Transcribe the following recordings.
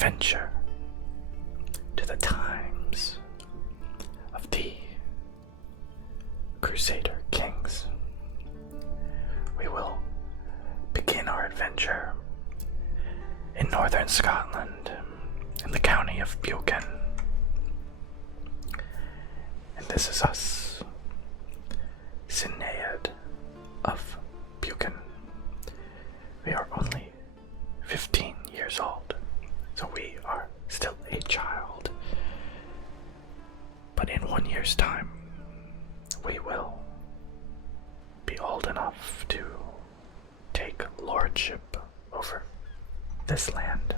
adventure to the times of the Crusader Kings. We will begin our adventure in northern Scotland, in the county of Buchan. And this is us, Sinead of Buchan. We are only 15 years old, so we are still a child. But in 1 year's time, we will be old enough to take lordship over this land.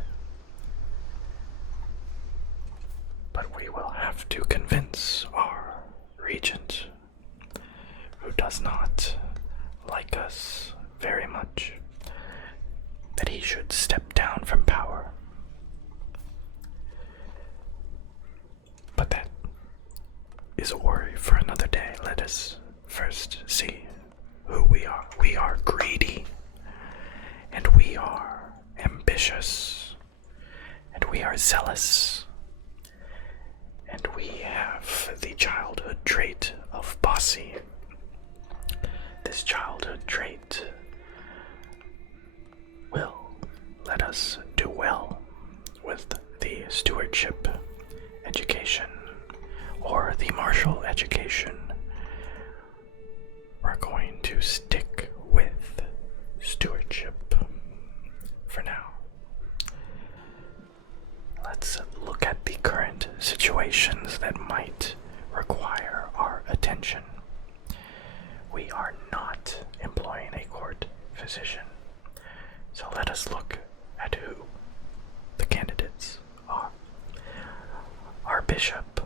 But we will have to convince our regent, who does not like us very much, that he should step down from power. But that is a worry for another day. Let us first see who we are. We are greedy, and we are ambitious, and we are zealous, and we have the childhood trait of bossy. This childhood trait will let us do well with the stewardship education or the martial education. We're going to stick with stewardship for now. Let's look at the current situations that might require our attention. We are not employing a court physician, so let us look at who the candidates are. Our bishop,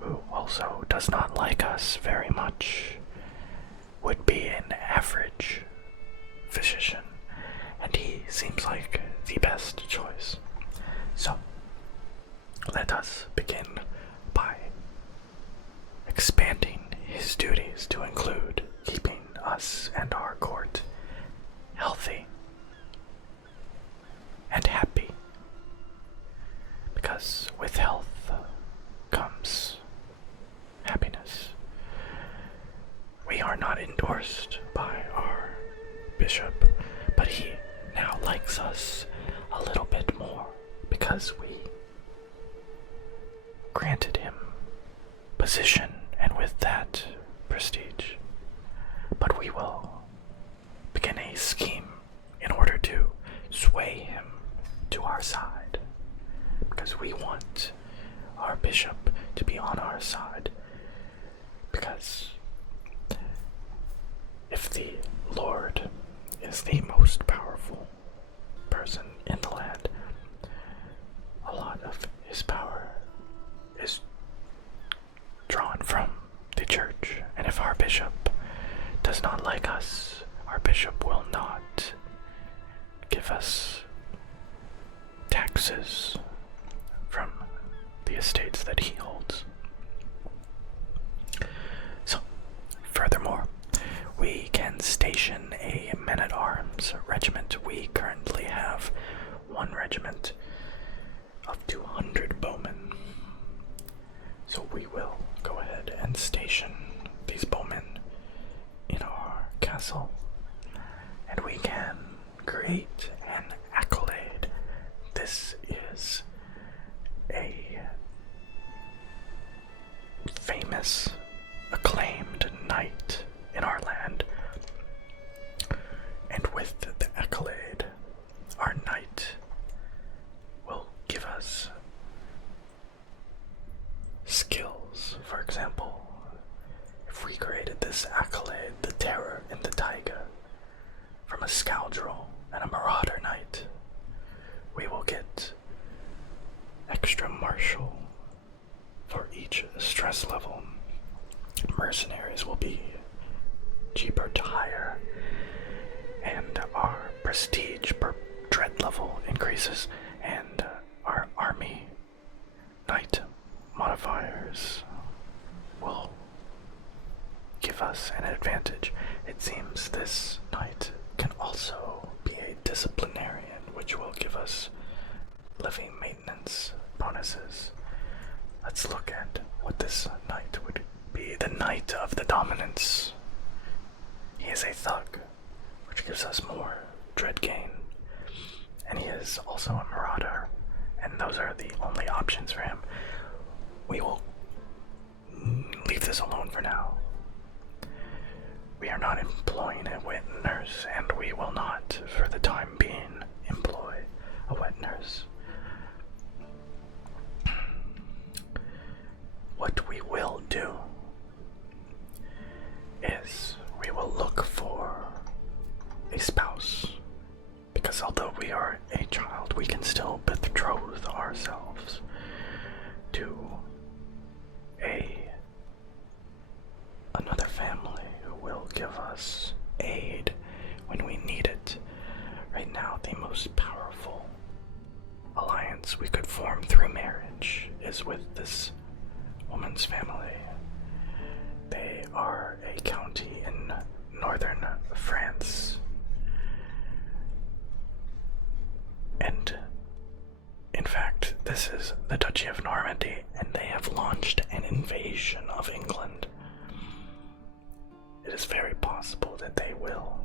who also does not like us very much, would be an average physician, and he seems like the best choice. So, let us begin by expanding his duties to include keeping us and our court healthy and happy, because with health comes happiness. We are not endorsed by our bishop, but he now likes us a little bit more because we granted him position and with that prestige. But we will begin a scheme in order to sway him to our side, because we want our bishop to be on our side, because if the Lord is the most powerful person in the land, a lot of his power is drawn from the church. And if our bishop does not like us, our bishop will not give us taxes from the estates that he holds. So, furthermore, we can station a men-at-arms regiment. We currently have one regiment of 200 bowmen. So we will go ahead and station these bowmen in our castle, and we can create an accolade. This is a famous, acclaimed knight in our land, and with the accolade, our knight will give us skills. For example, if we created this accolade, the Terror in the Taiga, from a scoundrel and a marauder knight, we will get extra martial for each stress level. Mercenaries will be cheaper to hire, and our prestige per dread level increases, and our army knight modifiers will give us an advantage. It seems this knight can also be a disciplinarian, which will give us living maintenance bonuses. Let's look at what this knight would be. The Knight of the Dominance. He is a thug, which gives us more dread gain. And he is also a marauder, and those are the only options for him. We will leave this alone for now. We are not employing a wet nurse, and we will not, for the time being, employ a wet nurse. What we will do is we will look for a spouse, because although we are a child, we can still betroth ourselves to another family who will give us aid when we need it. Right now, the most powerful alliance we could form through marriage is with this woman's family. They are a county in northern France. And in fact, this is the Duchy of Normandy, and they have launched an invasion of England. It is very possible that they will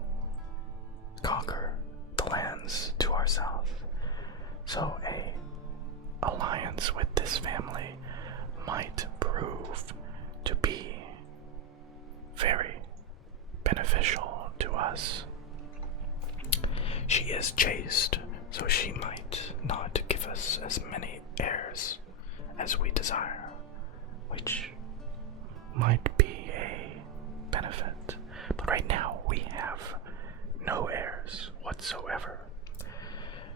conquer the lands to our south. So a alliance with this family might prove to be very beneficial to us. She is chaste, so she might not give us as many heirs as we desire, which might be a benefit. But right now we have no heirs whatsoever.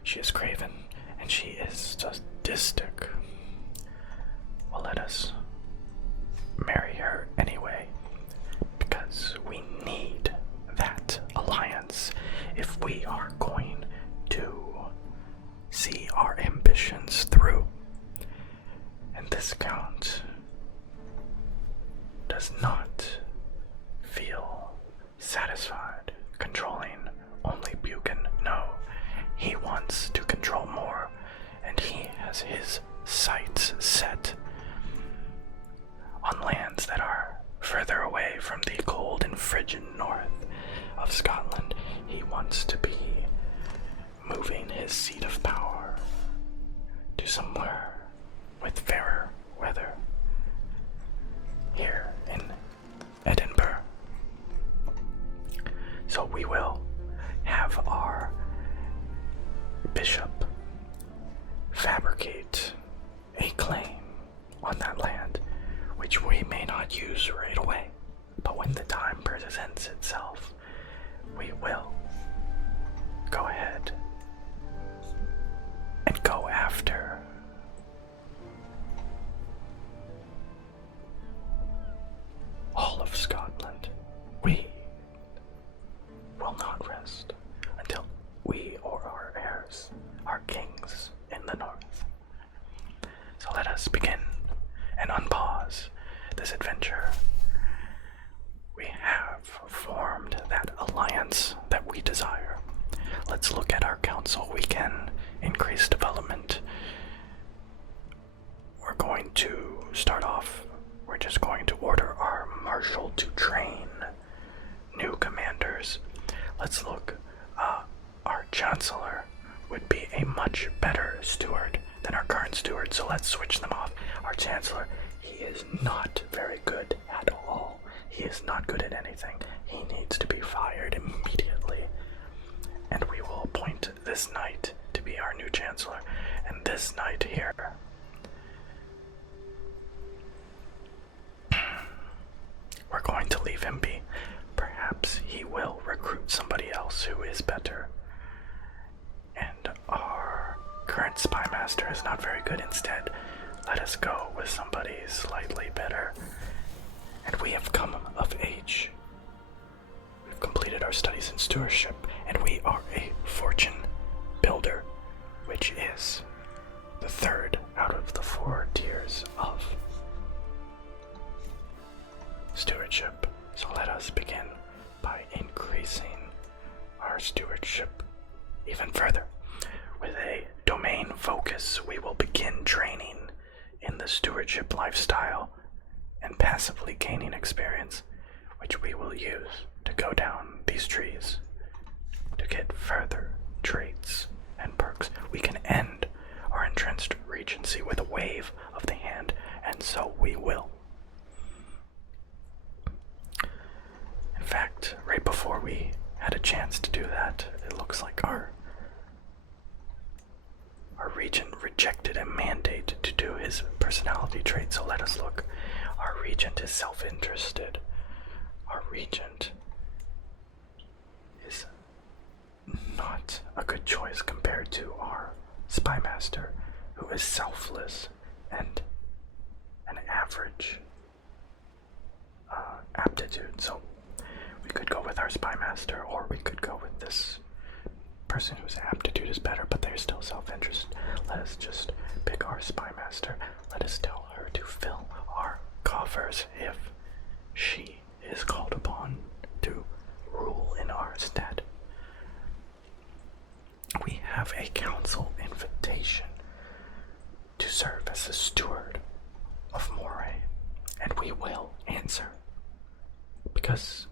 She is craven, and she is sadistic. Well, let us marry her anyway, because we need that alliance if we are going to see our ambitions through. And this count does not feel satisfied controlling only Buchan. No, he wants to control more, and he has his sights set on lands that are further away from the cold and frigid north of Scotland. He wants to be moving his seat of power to somewhere with fairer weather, here in Edinburgh. So we will have our bishop fabricate a claim on that land, which we may not use right away, but when the time presents itself, we will go ahead and go after all of Scotland. We will not rest until we or our heirs are kings in the north. So let us begin and unpause this adventure. We have formed that alliance that we desire. Let's look at our council. We can increase development. We're going to start off, we're just going to order our marshal to train new commanders. Let's look. Our chancellor would be a much better steward than our current steward, so let's switch them off. Our chancellor, he is not very good at all. He is not good at anything. He needs to be fired immediately. And we will appoint this knight to be our new chancellor. And this knight here, we're going to leave him be. Perhaps he will recruit somebody else who is better. And our current spymaster is not very good. Instead, let us go with somebody slightly better. And we have come of age. We've completed our studies in stewardship, and we are a fortune builder, which is the third out of the 4 tiers of stewardship. So let us begin by increasing our stewardship even further with a domain focus, we will begin training in the stewardship lifestyle and passively gaining experience, which we will use to go down these trees to get further traits and perks. We can end our entrenched regency with a wave of the hand, and so we will. In fact, right before we had a chance to do that, it looks like our regent rejected a mandate to do his personality trait, so let us look. Our regent is self-interested. Our regent is not a good choice compared to our spy master, who is selfless and an average aptitude. So we could go with our spy master, or we could go with this person whose aptitude is better, but they're still self-interested. Let us just pick our spy master. Let us tell her to fill our coffers if she is called upon to rule in our stead. We have a council invitation to serve as the steward of Moray, and we will answer, because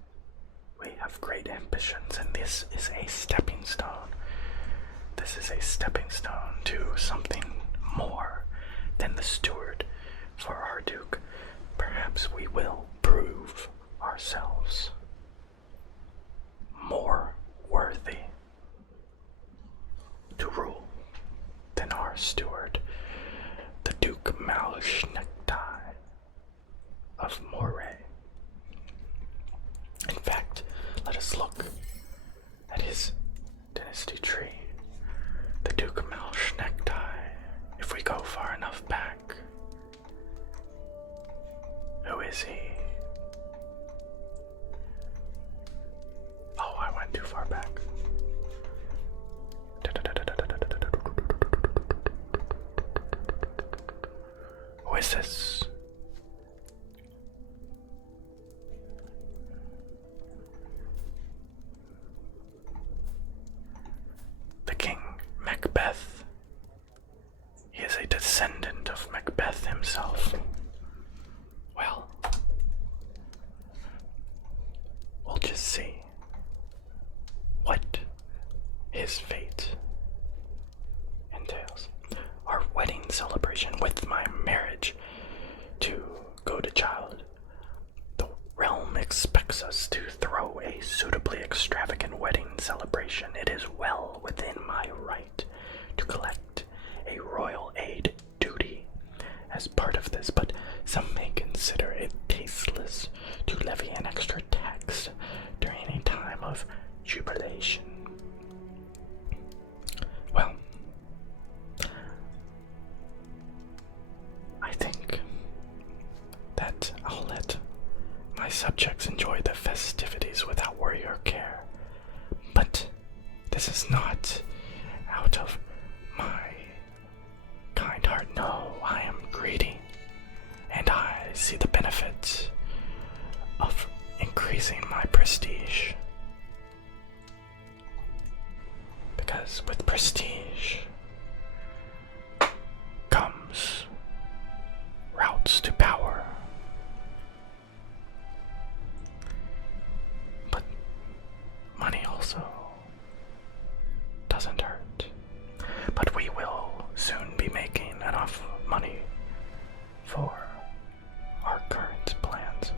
we have great ambitions, and this is a stepping stone. This is a stepping stone to something more than the steward for our Duke. Perhaps we will prove ourselves more worthy to rule than our steward, the Duke Malschnechtai of Moray. In fact, let us look at his dynasty tree. The Duke Malschnechtai, if we go far enough back. Who is he? Oh, I went too far back. Who is this? The King Macbeth. He is a descendant of Macbeth himself. Well, we'll just see what his fate entails. Our wedding celebration with my marriage to Godchild. The realm expects us to throw a suitably extravagant wedding celebration. It is well within my right to collect a royal aid duty as part of this, but some may consider it tasteless to levy an extra tax during a time of jubilation. Well, I think that I'll let my subjects enjoy the festivities without worry or care. But this is not out of my kind heart. No, I am greedy, and I see the benefit of increasing my prestige. Because with prestige comes routes to power. But money also doesn't hurt. But we will soon be making enough money for our current plans.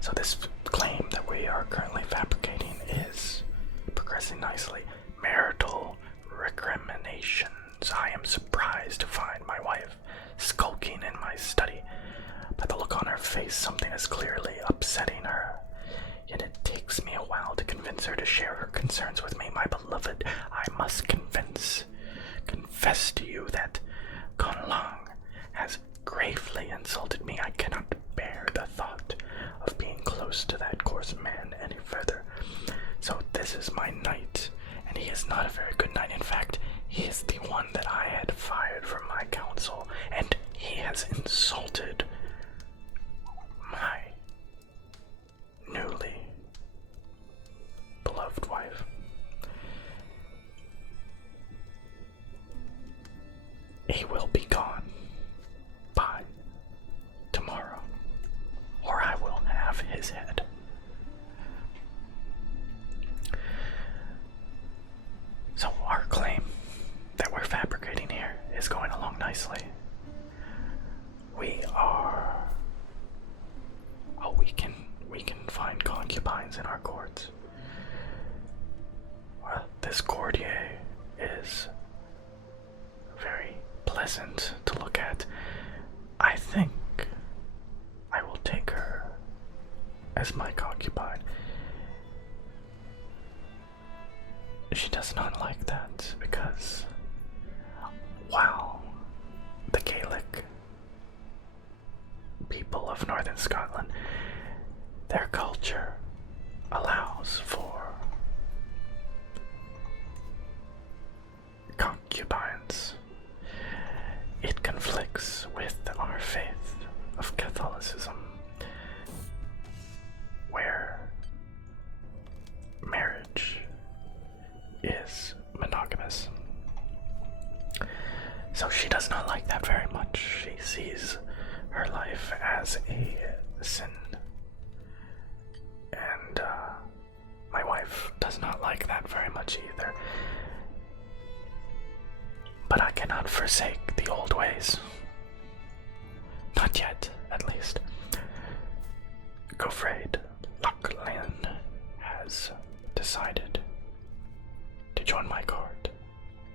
So this claim that we are currently fabricating is progressing nicely. Marital recriminations. I am surprised to find my wife skulking in my study. By the look on her face, something is clearly upsetting her. Yet it takes me a while to convince her to share her concerns with me. My beloved, I must confess to you that Conlang has gravely insulted me. I cannot bear the thought of being close to that coarse man any further. So this is my knight, and he is not a very good knight. In fact, he is the one that I had fired from my council, and he has insulted my newly beloved wife. nicely. We are... Oh, we can find concubines in our courts. Well, this courtier is very pleasant to look at. I think I will take her as my concubine. She does not like that because, wow, the Gaelic people of northern Scotland, their culture allows for concubines. It conflicts with our faith of Catholicism, where marriage is monogamous. So she does not like that very much. She sees her life as a sin. And my wife does not like that very much either. But I cannot forsake the old ways. Not yet, at least. Gofraid Lachlan has decided to join my court,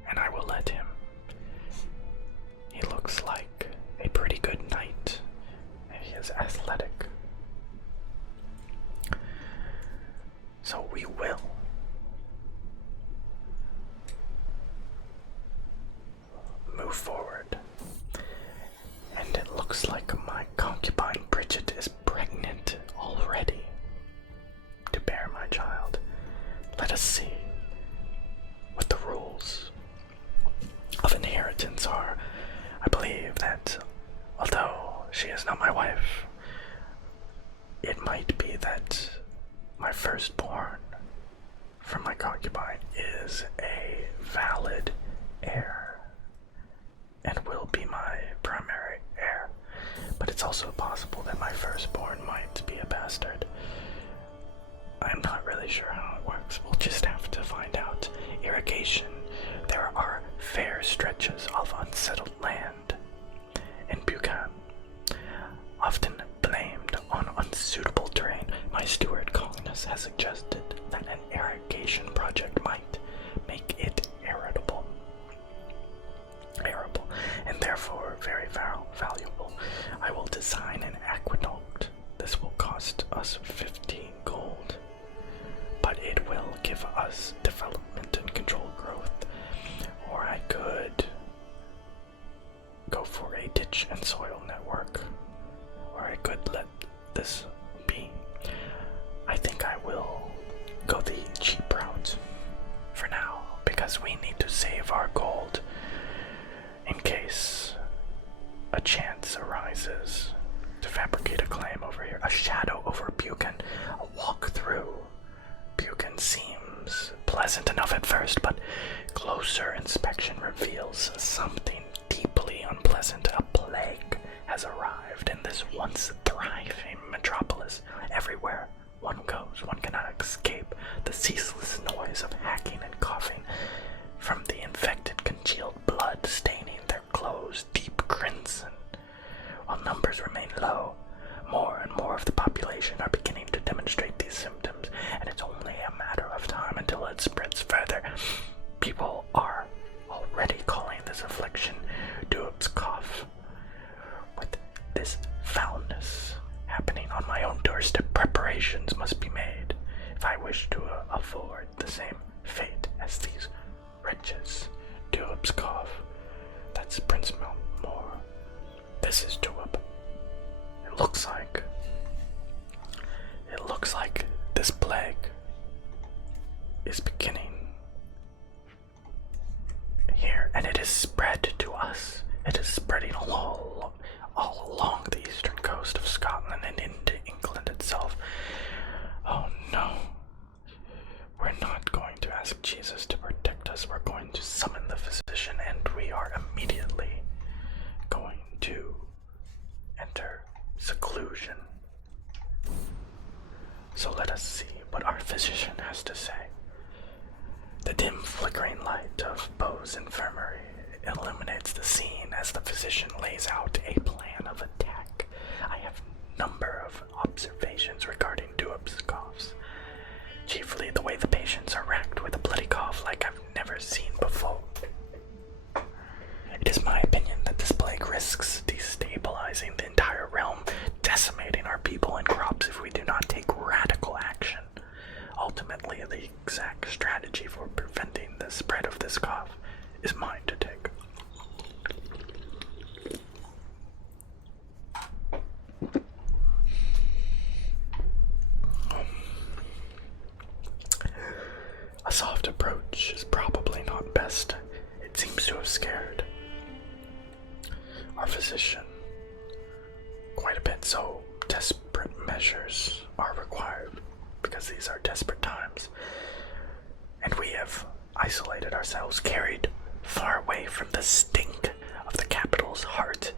and I will let him. He looks like a pretty good knight, and he is athletic. So we will move forward. And it looks like my concubine Bridget is pregnant already to bear my child. Let us see what the rules of inheritance are. I believe that although she is not my wife, it might be that my firstborn from my concubine is a valid heir and will be my primary heir. But it's also possible that my firstborn might be a bastard. I'm not really sure how it works. We'll just have to find out. Irrigation. There are fair stretches of unsettled land in Buchan, often blamed on unsuitable terrain. My steward Collinus has suggested that an irrigation project might make it arable, and therefore very valuable. I will design an aqueduct. This will cost us 15 gold, but it will give us development and controlled growth. Or I could go for a ditch and soil network, or I could let this be. I think I will go the cheap route for now, because we need to save our gold in case a chance arises to fabricate a claim over here. A shadow over Buchan. A walk through Buchan seems pleasant enough at first, but closer inspection reveals something deeply unpleasant. A plague has arrived in this once thriving metropolis. Everywhere one goes, one cannot escape the ceaseless noise of hacking and coughing from the infected, congealed blood staining their clothes deep crimson. While numbers remain low, more and more of the population are beginning to demonstrate these symptoms, and it's only a matter of time until it spreads further. People are already calling this affliction Duke's cough. With this foulness happening on my own doorstep, preparations must be made if I wish to avoid the same fate as these wretches. Duke's cough. That's Prince Melmore. This is Tulip. It looks like this plague is beginning here, and it is spread to us. It is spreading all along the eastern coast of Scotland and into England itself. Oh no. We're not going to ask Jesus to protect us. We're going to summon the physician, and we are immediately going to enter seclusion. So let us see what our physician has to say. The dim flickering light of Beau's infirmary illuminates the scene as the physician lays out a plan of attack. I have a number of observations regarding Dub's coughs. Chiefly the way the patients are racked with a bloody cough like I've never seen before. It is my opinion that this plague risks destabilizing the entire realm, decimating our people and crops if we do not take radical action. Ultimately, the exact strategy for preventing the spread of this cough is mine to take. A soft approach is probably not best. It seems to have scared our physician quite a bit, so desperate measures are required because these are desperate times. And we have isolated ourselves, carried far away from the stink of the capital's heart.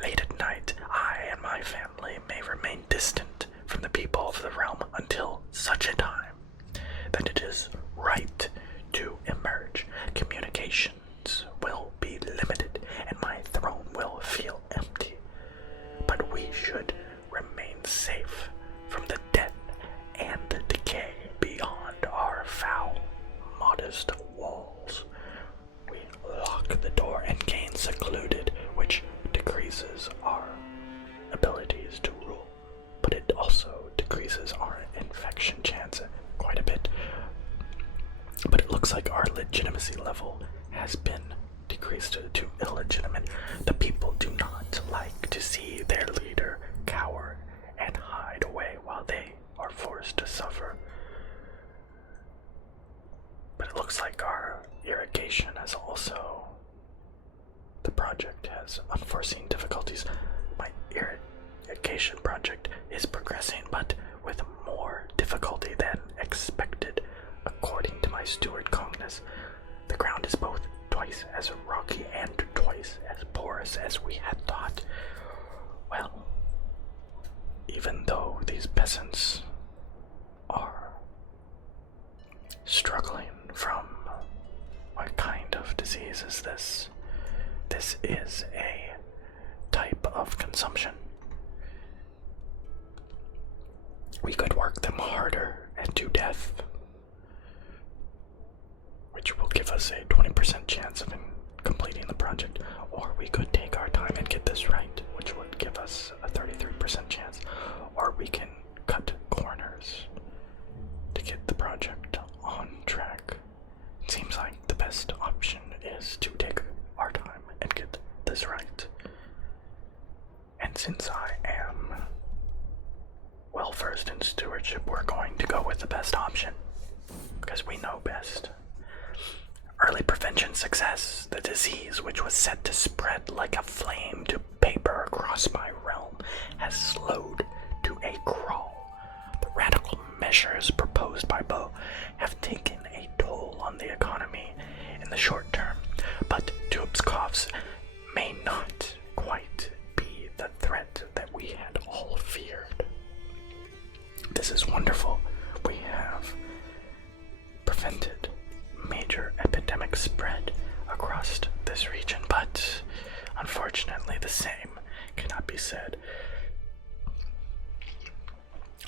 Late at night, I and my family may remain distant from the people of the realm until such a time that it is right to emerge. Communications will be limited, and my throne will feel empty. But we should remain safe from the death and the decay beyond our foul, modest walls. We lock the door and gain secluded, which decreases our abilities to rule, but it also decreases our infection chance quite a bit. But it looks like our legitimacy level has been decreased to illegitimate. The people do not like to see their leader cower and hide away while they are forced to suffer. But it looks like our irrigation has also... The project has unforeseen difficulties. My irrigation project is progressing, but with more difficulty than expected. According to my steward Congness, the ground is both twice as rocky and twice as porous as we had thought. Well, even though these peasants are struggling from what kind of disease is this? This is a type of consumption. We could work them harder and to death, which will give us a 20% chance of completing the project, or we could take our time and get this right, which would give us a 33% chance, or we can cut corners to get the project on track. It seems like the best option is to take our time and get this right. And since I am well versed in stewardship, we're going to go with the best option, because we know best. Early prevention success. The disease, which was set to spread like a flame to paper across my realm, has slowed to a crawl. The radical measures proposed by Bo have taken a toll on the economy in the short term, but Dub's coughs may not quite be the threat that we had all feared. This is wonderful. We have prevented major epidemic spread across this region, but unfortunately the same cannot be said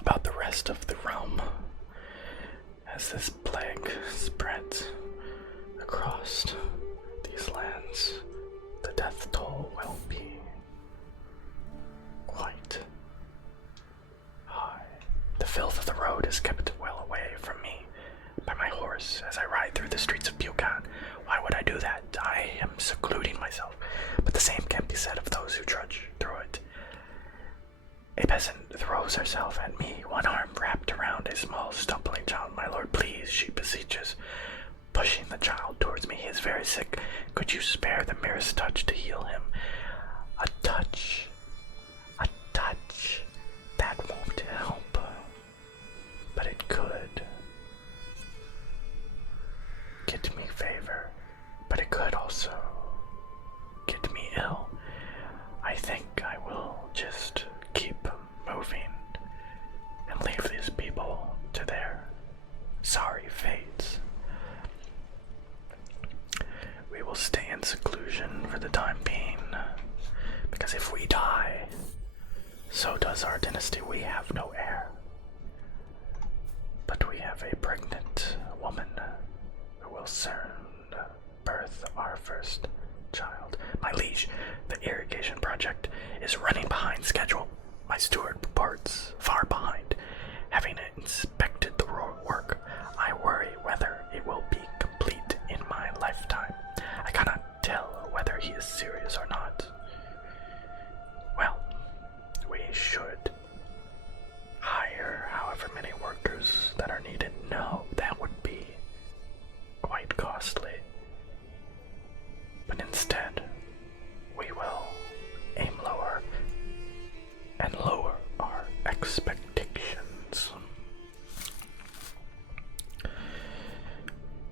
about the rest of the realm. As this plague spreads across these lands, the death toll will be quite high. The filth of the road is kept well away from me by my horse as I ride through the streets of Buchan. Why would I do that? I am secluding myself, but the same can't be said of those who trudge through it. A peasant throws herself at me, one arm wrapped around a small stumbling child. My lord, please, she beseeches, pushing the child towards me. He is very sick. Could you spare the merest touch to heal him? A touch. That won't help, but it could. Get me favor, but it could also get me ill. I think I will just keep moving and leave these people to their sorry fates. We will stay in seclusion for the time being so does our dynasty. We have no heir. But we have a pregnant woman who will soon birth our first child. My liege, the irrigation project is running behind schedule. My steward reports far behind. Having inspected the work, I worry whether it will be complete in my lifetime. I cannot tell whether he is serious or not. Well, we should hire however many workers that are needed. No, that would be quite costly. But instead, we will aim lower and lower our expectations.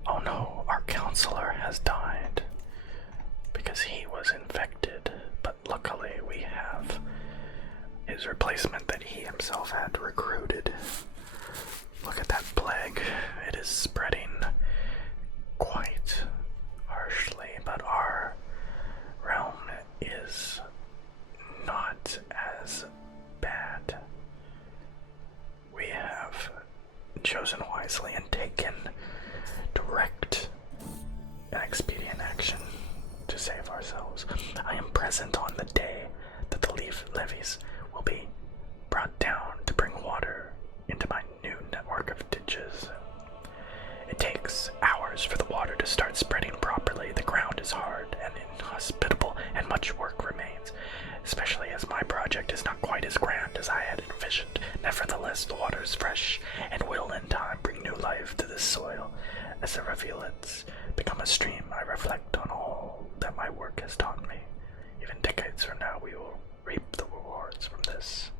Oh no, our counselor has died because he was infected, but luckily we have his replacement that he himself had recruited. Look at that plague. It is spreading quite harshly, but our realm is not as bad. We have chosen wisely and taken direct and expedient action to save ourselves. I am present on the day that the levies will be brought down to bring water into my new network of ditches. It takes hours for the water to start spreading properly. The ground is hard and inhospitable, and much work remains, especially as my project is not quite as grand as I had envisioned. Nevertheless, the water is fresh and will in time bring new life to this soil. As the rivulets become a stream, I reflect on all that my work has taught me. Even decades from now, we will reap the rewards from this.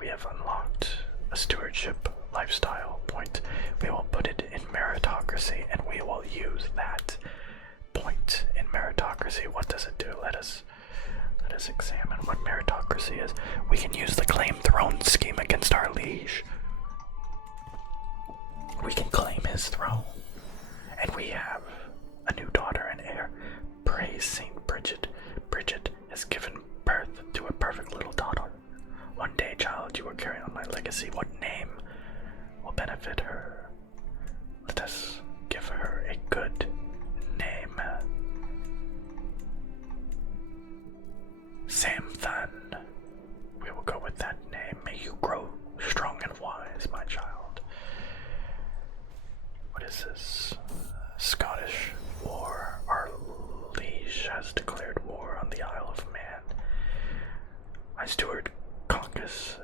We have unlocked a stewardship lifestyle point. We will put it in meritocracy, and we will use that point in meritocracy. What does it do? Let us examine what meritocracy is. We can use the claim throne scheme against our liege. We can claim his throne, and we have a new daughter and heir. Praise Saint Bridget. Bridget has given birth to a perfect little daughter. One day, child, you will carry on my legacy. What name will benefit her? Let us give her a good name. Samthun. We will go with that name. May you grow strong and wise, my child. What is this? Scottish war. Our liege has declared war on the Isle of Man. My steward, Conkus,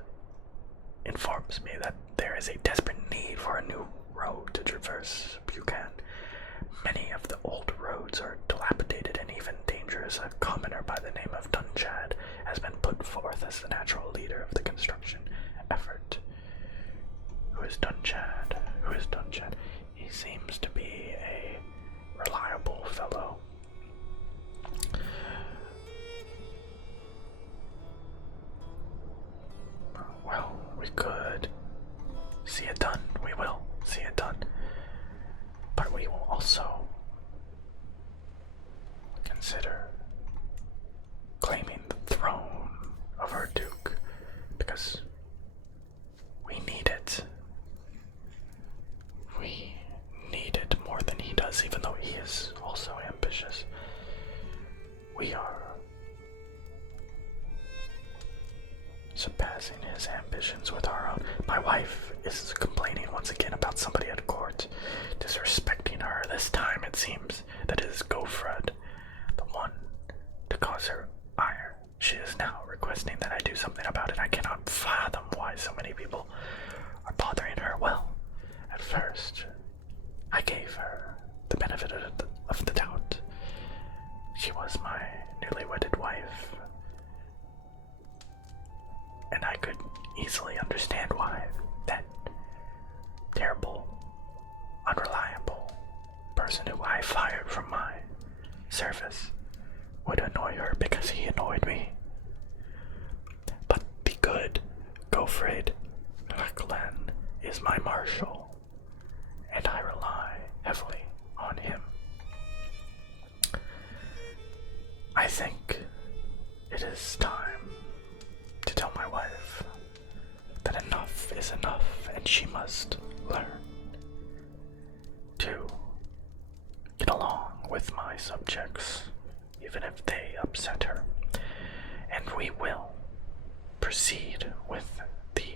informs me that there is a desperate need for a new road to traverse Buchan. Many of the old roads are dilapidated and even dangerous. A commoner by the name of Dunchad has been put forth as the natural leader of the construction effort. Who is Dunchad? Who is Dunchad? He seems to be a reliable fellow. Well, we could see it done. We will see it done. But we will also consider claiming the throne of our Duke, because we need it. We need it more than he does, even though he is also ambitious. We are surpassing his ambitions with our own. My wife is complaining once again about somebody at court disrespecting her. This time it seems that it is Gofred, the one to cause her ire. She is now requesting that I do something about it. I cannot fathom why so many people are bothering her. Well, at first, I gave her the benefit of the doubt. She was my newly wedded wife, and I could easily understand why that terrible, unreliable person who I fired from my service would annoy her, because he annoyed me. But the good Gofred Lachlan is my marshal, and I rely heavily on him. I think it is time she must learn to get along with my subjects, even if they upset her. And we will proceed with the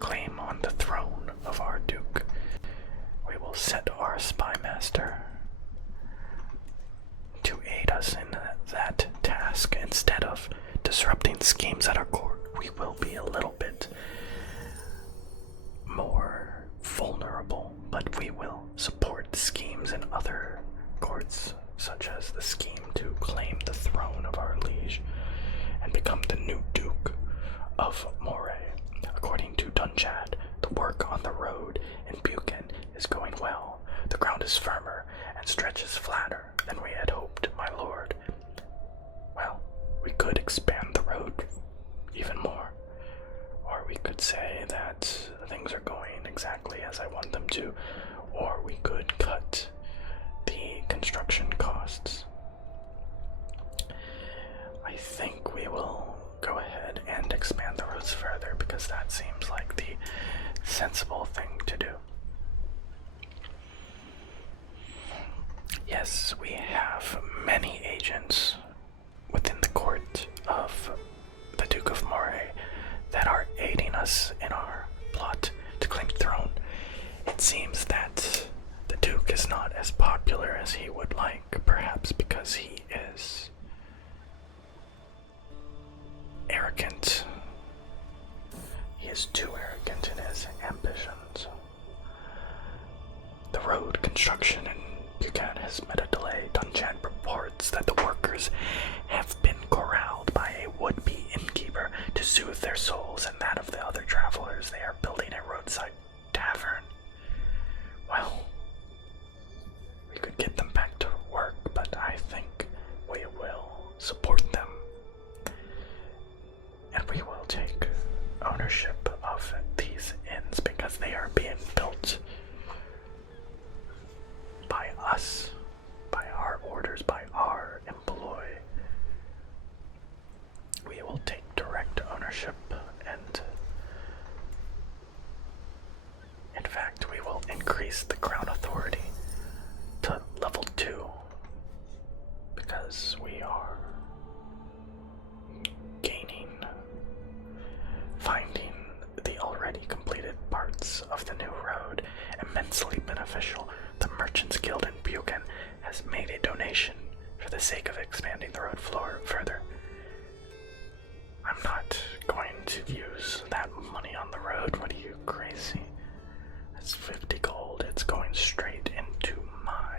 claim on the throne of our Duke. We will set our spy master to aid us in that task. Instead of disrupting schemes at our court, we will be a little bit more vulnerable, but we will support schemes in other courts, such as the scheme to claim the throne of our liege and become the new Duke of Moray. According to Dunchad, the work on the road in Buchan is going well. The ground is firmer and stretches flatter than we had hoped, my lord. Well, we could expand the road even more, or we could say that things are going exactly as I want them to, or we could cut the construction costs. I think we will go ahead and expand the roads further, because that seems like the sensible thing to do. Yes, we have many agents within the court of the Duke of Moray that are aiding us in our plot to claim the throne. It seems that the Duke is not as popular as he would like, perhaps because he is arrogant. He is too arrogant in his ambitions. The road construction in Buchan has met a delay. Dunchad reports that the workers have been corralled by a would-be innkeeper to soothe their souls and that of the other travelers. They are building a roadside tavern. Well, we could get them back to work, but I think we will support them. And we will take ownership of these inns because they are being built by us, by our orders, by our employ. We will take direct ownership, and in fact, we will increase the crown authority to level 2 because we are finding the already completed parts of the new road immensely beneficial. The Merchants Guild in Buchan has made a donation for the sake of expanding the road floor further. I'm not going to use that money on the road. What are you, crazy? It's 50 gold. It's going straight into my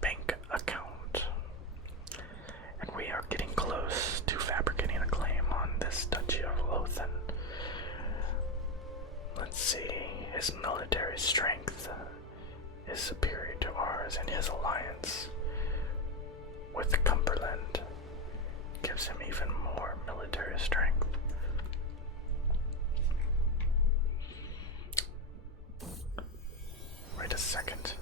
bank account. And we are getting close to fabricating a claim on this Duchy of Lothan. Let's see, his military strength is superior to ours, and his alliance with Cumberland gives him even more military strength. Wait a second.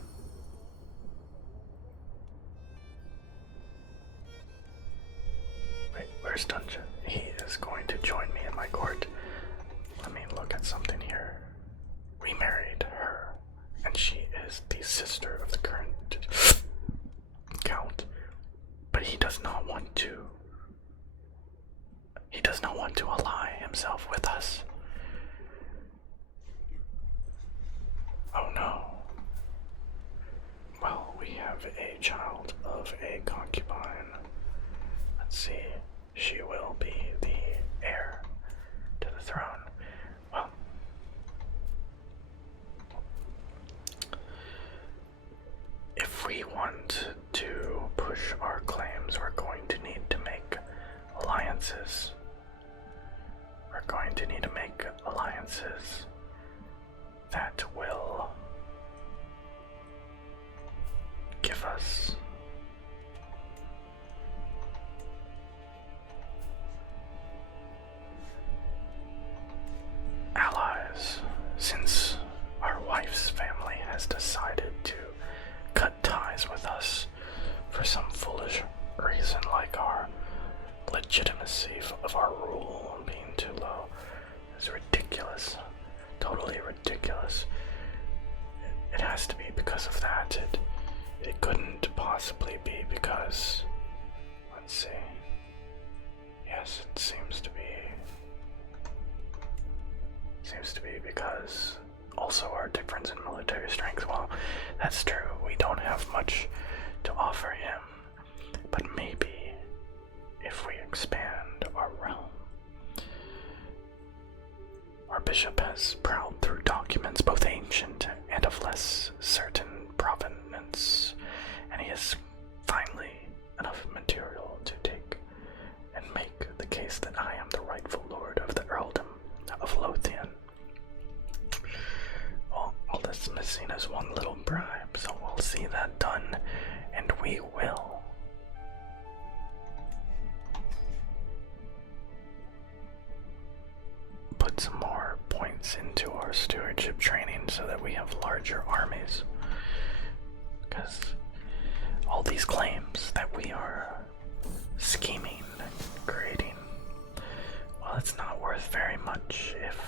Wait, where's Dungeon? He is going to join me in my court. Let me look at something here. We married her, and she is the sister of the current count. But he does not want to ally himself with us. Oh no. Well, we have a child of a concubine. Let's see. She will be the heir to the throne. Well, if we want to push our claims, we're going to need to make alliances. We're going to need to make alliances that will give us allies, since our wife's family has decided to cut ties with us for some foolish reason, like our legitimacy of our rule being too low. It's ridiculous. possibly be because, let's see. Yes, it seems to be. Seems to be because also our difference in military strength. Well, that's true. We don't have much to offer him. But maybe if we expand our realm. Our bishop has prowled through documents both ancient and of less certain provenance, and he has finally enough material to take and make the case that I am the rightful lord of the earldom of Lothian. All that's missing is one little bribe, so we'll see that done, and we will. Put some more points into our stewardship training so that we have larger armies. Because all these claims that we are scheming and creating, well, it's not worth very much if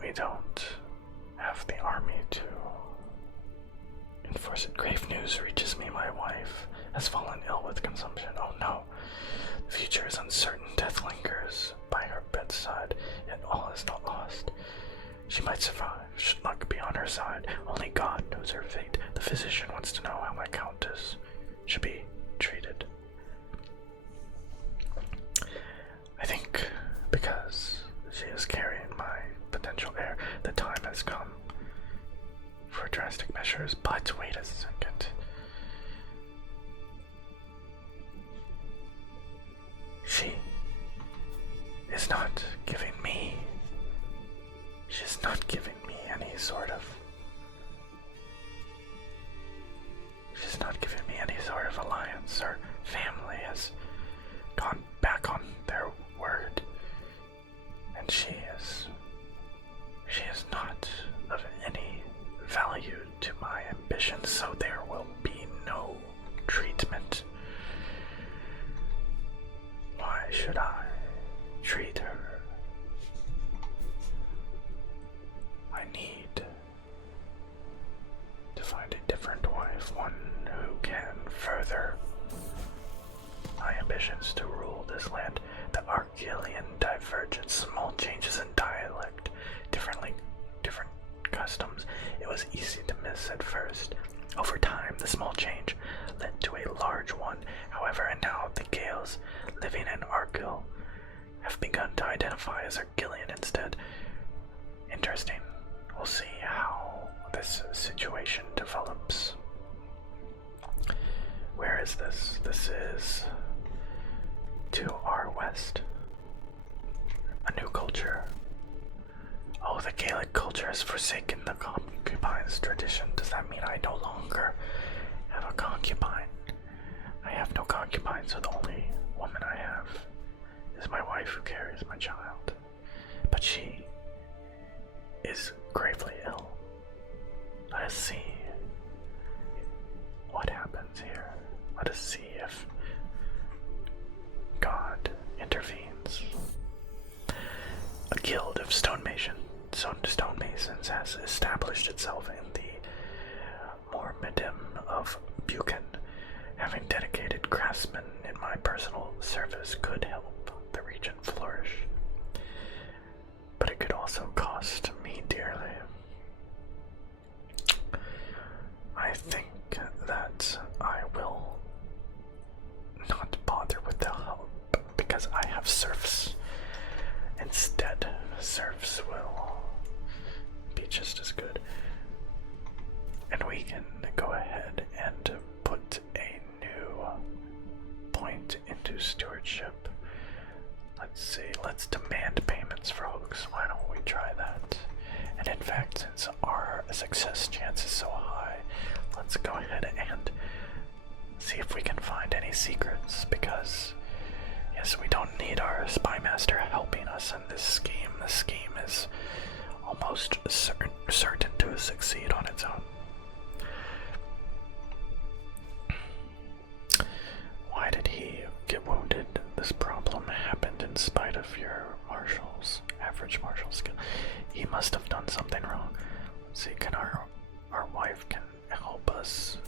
we don't have the army to enforce it. Grave news reaches me. My wife has fallen ill with consumption. Oh no. The future is uncertain. Death lingers by her bedside, yet all is not lost. She might survive, should luck be on her side. Only God knows her fate. The physician wants to know how my countess should be treated. I think because she is carrying my potential heir, the time has come for drastic measures. But wait a second. She is not giving me. She's not giving me any sort of. She's not giving me any sort of alliance. Her family has gone back on their word, and she is not of any value to my ambitions. So there will be no treatment. Why should I treat her? I need to find a different wife, one who can further my ambitions to rule this land. The Argelian divergence, small changes in dialect, different customs. It was easy to miss at first. Over time, the small change led to a large one, however, and now the Gales living in Argyll have begun to identify as Argyllian instead. Interesting. We'll see how this situation develops. Where is this? This is to our west. A new culture. Oh, the Gaelic culture has forsaken the concubine's tradition. Does that mean I no longer have a concubine? I have no concubine, so the only woman I have is my wife who carries my child. But she is gravely ill. Let us see what happens here. Let us see if God intervenes. A guild of stonemasons has established itself in the Mormidum of Buchan. Having dedicated craftsmen in my personal service could help the region flourish. But it could also cost me dearly. I think that I will not bother with the help because I have serfs. Instead, serfs will be just as good. And we can go ahead and put a new point into stewardship. Let's see, let's demand payments for hooks. Why don't we try that? And in fact, since our success chance is so high, let's go ahead and see if we can find any secrets, because yes, we don't need our spy master helping us in this scheme. The scheme is almost certain to succeed on its own. Why did he get wounded? This problem happened in spite of your marshal's average martial skill. He must have done something wrong. Let's see, can our wife can help us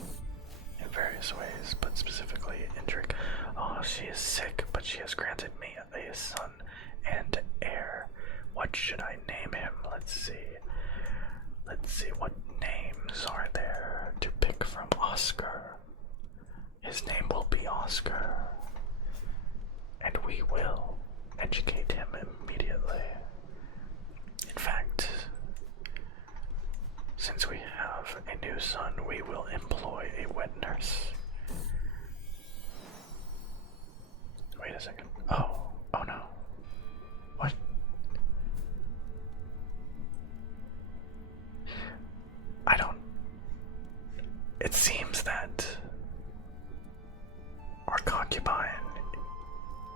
various ways, but specifically injuring. Oh, she is sick, but she has granted me a son and heir. What should I name him? Let's see. Let's see, what names are there to pick from? Oscar. His name will be Oscar. And we will educate him immediately. In fact, since we have a new son, we will employ a wet nurse. Wait a second. Oh no. What? I don't. It seems that our concubine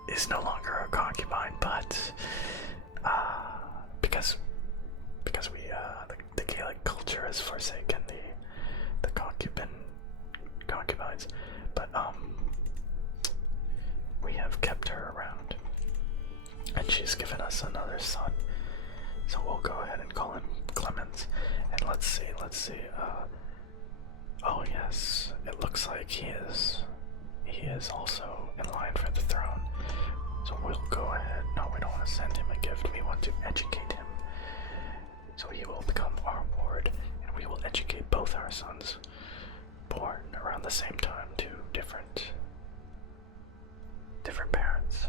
is no longer a concubine, but because we the Gaelic culture has forsaken the concubines, but we have kept her around, and she's given us another son. So we'll go ahead and call him Clemens, and let's see. Oh yes, it looks like he is also in line for the throne. So we'll go ahead. No, we don't want to send him a gift. We want to educate him. So he will become our ward, and we will educate both our sons, born around the same time to different parents.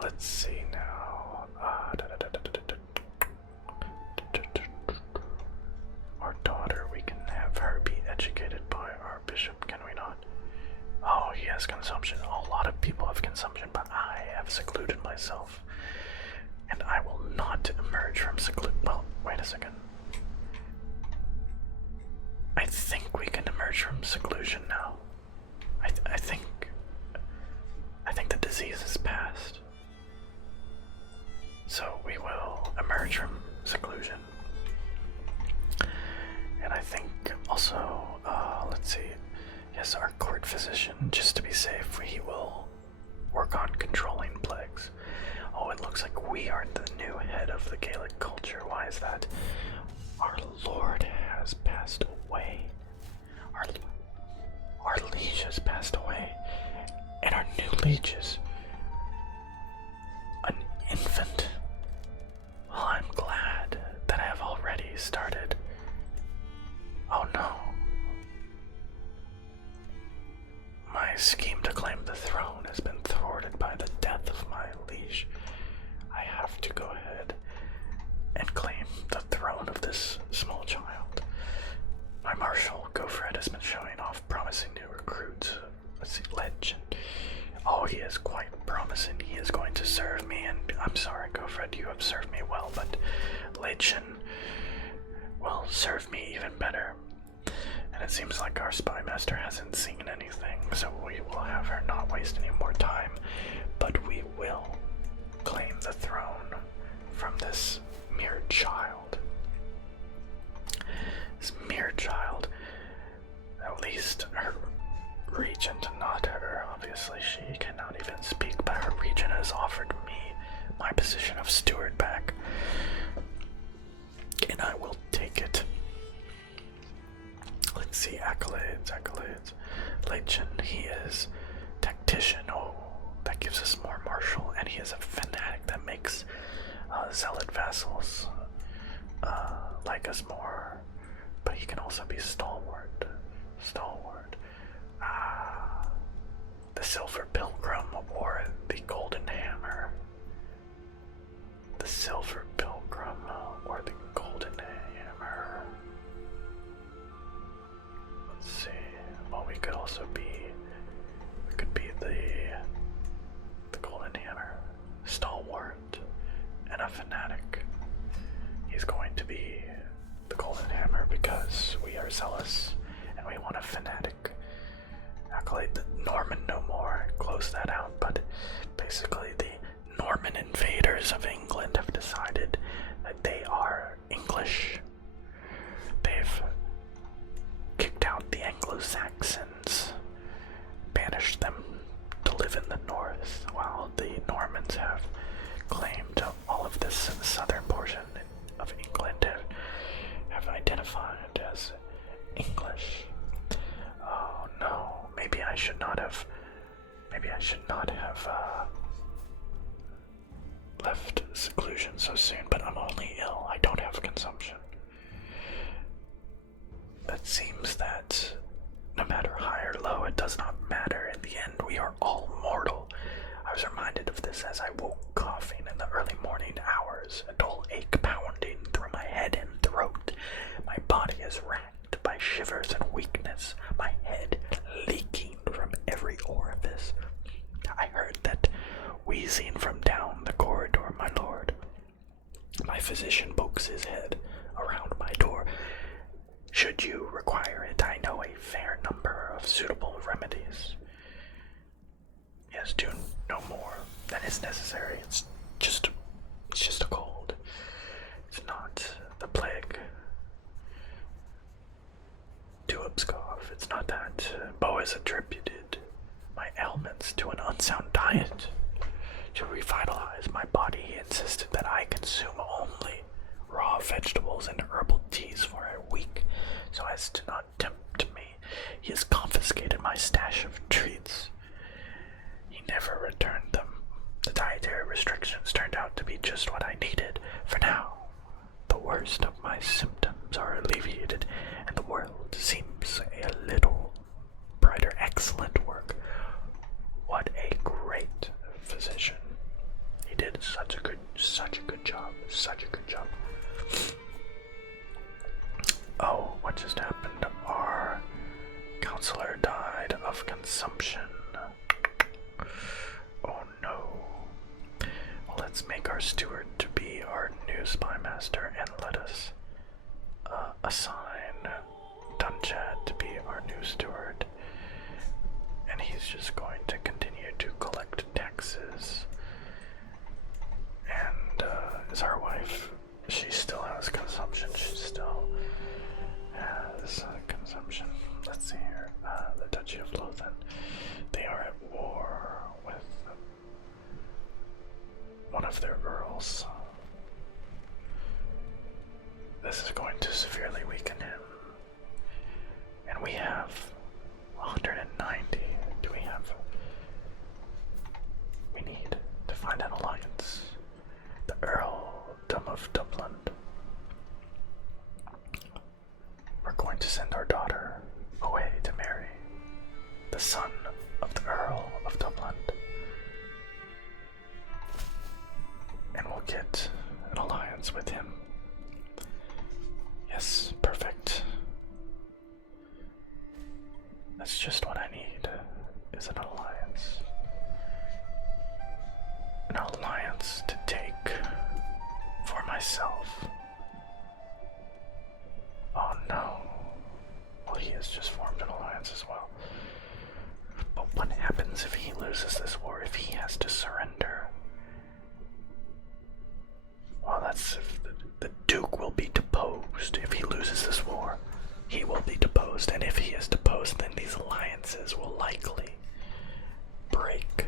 Let's see now. Our daughter, we can have her be educated by our bishop, can we not? Oh, he has consumption. A lot of people have consumption, but I have secluded myself. And I will not emerge from seclusion. Well, wait a second. I think we can emerge from seclusion now. I think the disease is past. So we will emerge from seclusion. And I think also, let's see. Yes, our court physician, just to be safe, he will work on controlling plagues. Oh, it looks like we are the new head of the Gaelic culture. Why is that? Our lord has passed away. Our liege has passed away. And our new liege is an infant. Well, I'm glad that I have already started. Oh no. My scheme to claim the throne has been thwarted by the death of my liege. I have to go ahead and claim the throne of this small child. My marshal, Gofred, has been showing off promising new recruits. Let's see, Legend. Oh, he is quite promising. He is going to serve me, and I'm sorry, Gofred, you have served me well, but Legend will serve me even better. And it seems like our spy master hasn't seen anything, so we will have her not waste any more time, but we will claim the throne from this mere child. This mere child. At least her regent, not her. Obviously, she cannot even speak, but her regent has offered me my position of steward back, and I will take it. Let's see, accolades. Legend, he is tactician. Oh, that gives us more martial, and he is a fanatic that makes zealot vassals like us more. But he can also be stalwart. The Silver Pilgrim or the Golden Hammer. The Silver Pilgrim or the Golden Hammer. Let's see. Well, we could also be. We could be the Golden Hammer, stalwart, and a fanatic. He's going to be the Golden Hammer because we are zealous and we want a fanatic. Accolade the Norman no more. Close that out. But basically, the Norman invaders of England have decided that they are English. They've kicked out the Anglo-Saxons, banished them to live in the north, while the Normans have claimed all of this southern portion of England, have identified as English. Maybe I should not have. Left seclusion so soon, but I'm only ill. I don't have consumption. It seems that no matter high or low, it does not matter. In the end, we are all mortal. I was reminded of this as I woke coughing in the early morning hours, a dull ache pounding through my head and throat. My body is racked by shivers and weakness, my head leaking from every orifice. I heard that wheezing from down the corridor, my lord. My physician pokes his head around my door. Should you require it, I know a fair number of suitable remedies. Yes, do no more than is necessary. It's just a cold. It's not the plague. Dubskov, it's not that. Boaz attributed my ailments to an unsound diet. To revitalize my body, he insisted that I consume only raw vegetables and herbal teas for a week, so as to not tempt me. He has confiscated my stash of treats. He never returned them. The dietary restrictions turned out to be just what I needed. For now, the worst of my symptoms are alleviated, and the world seems a little brighter. Excellent work. What a great physician. He did such a good job. Such a good job. Oh, what just happened? Our counselor died of consumption. Oh no. Well, let's make our steward to be our new spymaster, and let us assign Dunchad to be our new steward. And he's just going to continue to collect taxes. And is our wife, she still has consumption. She still has consumption. Let's see here. The Duchy of Lothan. They are at war with one of their earls. This is going to severely weaken him. And we have 190. Do we have? We need to find an alliance. The Earldom of Dublin. We're going to send our daughter away to marry the son of the Earl of Dublin. And we'll get an alliance with him. Yes, perfect. That's just what I need, is an alliance. An alliance to take for myself. Oh no. Well, he has just formed an alliance as well. But what happens if he loses this war, if he has to surrender? Well, that's if the Duke will be deposed. If he loses this war, he will be deposed. And if he is deposed, then these alliances will likely break.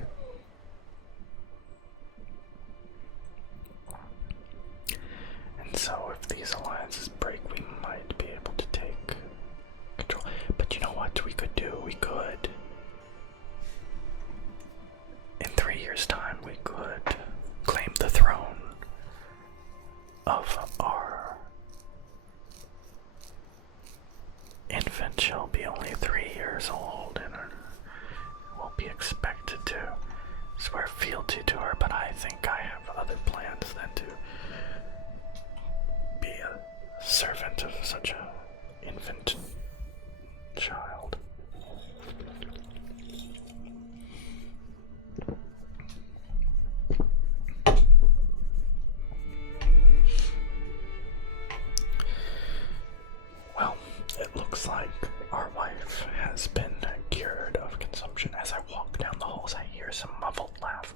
And so if these alliances break, we might be able to take control. But you know what we could do? We could, in 3 years' time, we could claim the throne of our infant. Shall be only 3 years old and will be expected to swear fealty to her, but I think I have other plans than to be a servant of such an infant child. Well, it looks like our wife has been cured of consumption. As I walk down the halls, I hear some muffled laugh.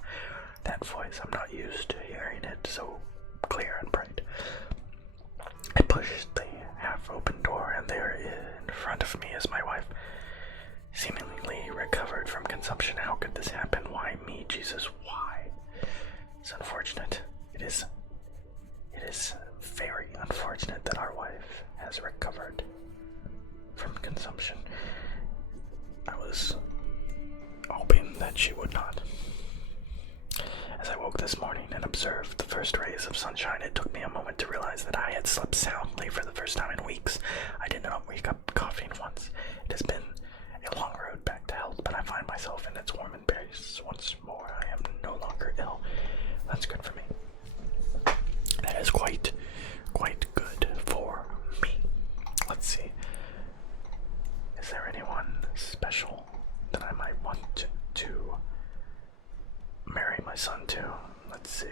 That voice, I'm not used to hearing it so clear and bright. I push the half-open door, and there in front of me is my wife, seemingly recovered from consumption. How could this happen? Why me, Jesus? Why? It's unfortunate. It is very unfortunate that our wife has recovered from consumption. I was she would not. As I woke this morning and observed the first rays of sunshine, it took me a moment to realize that I had slept soundly for the first time in weeks. I did not wake up coughing once. It has been a long road back to health, but I find myself in its warm embrace once more. I am no longer ill. That's good for me. That is quite good for me. Let's see. Is there anyone special that I might want to marry my son to? Let's see.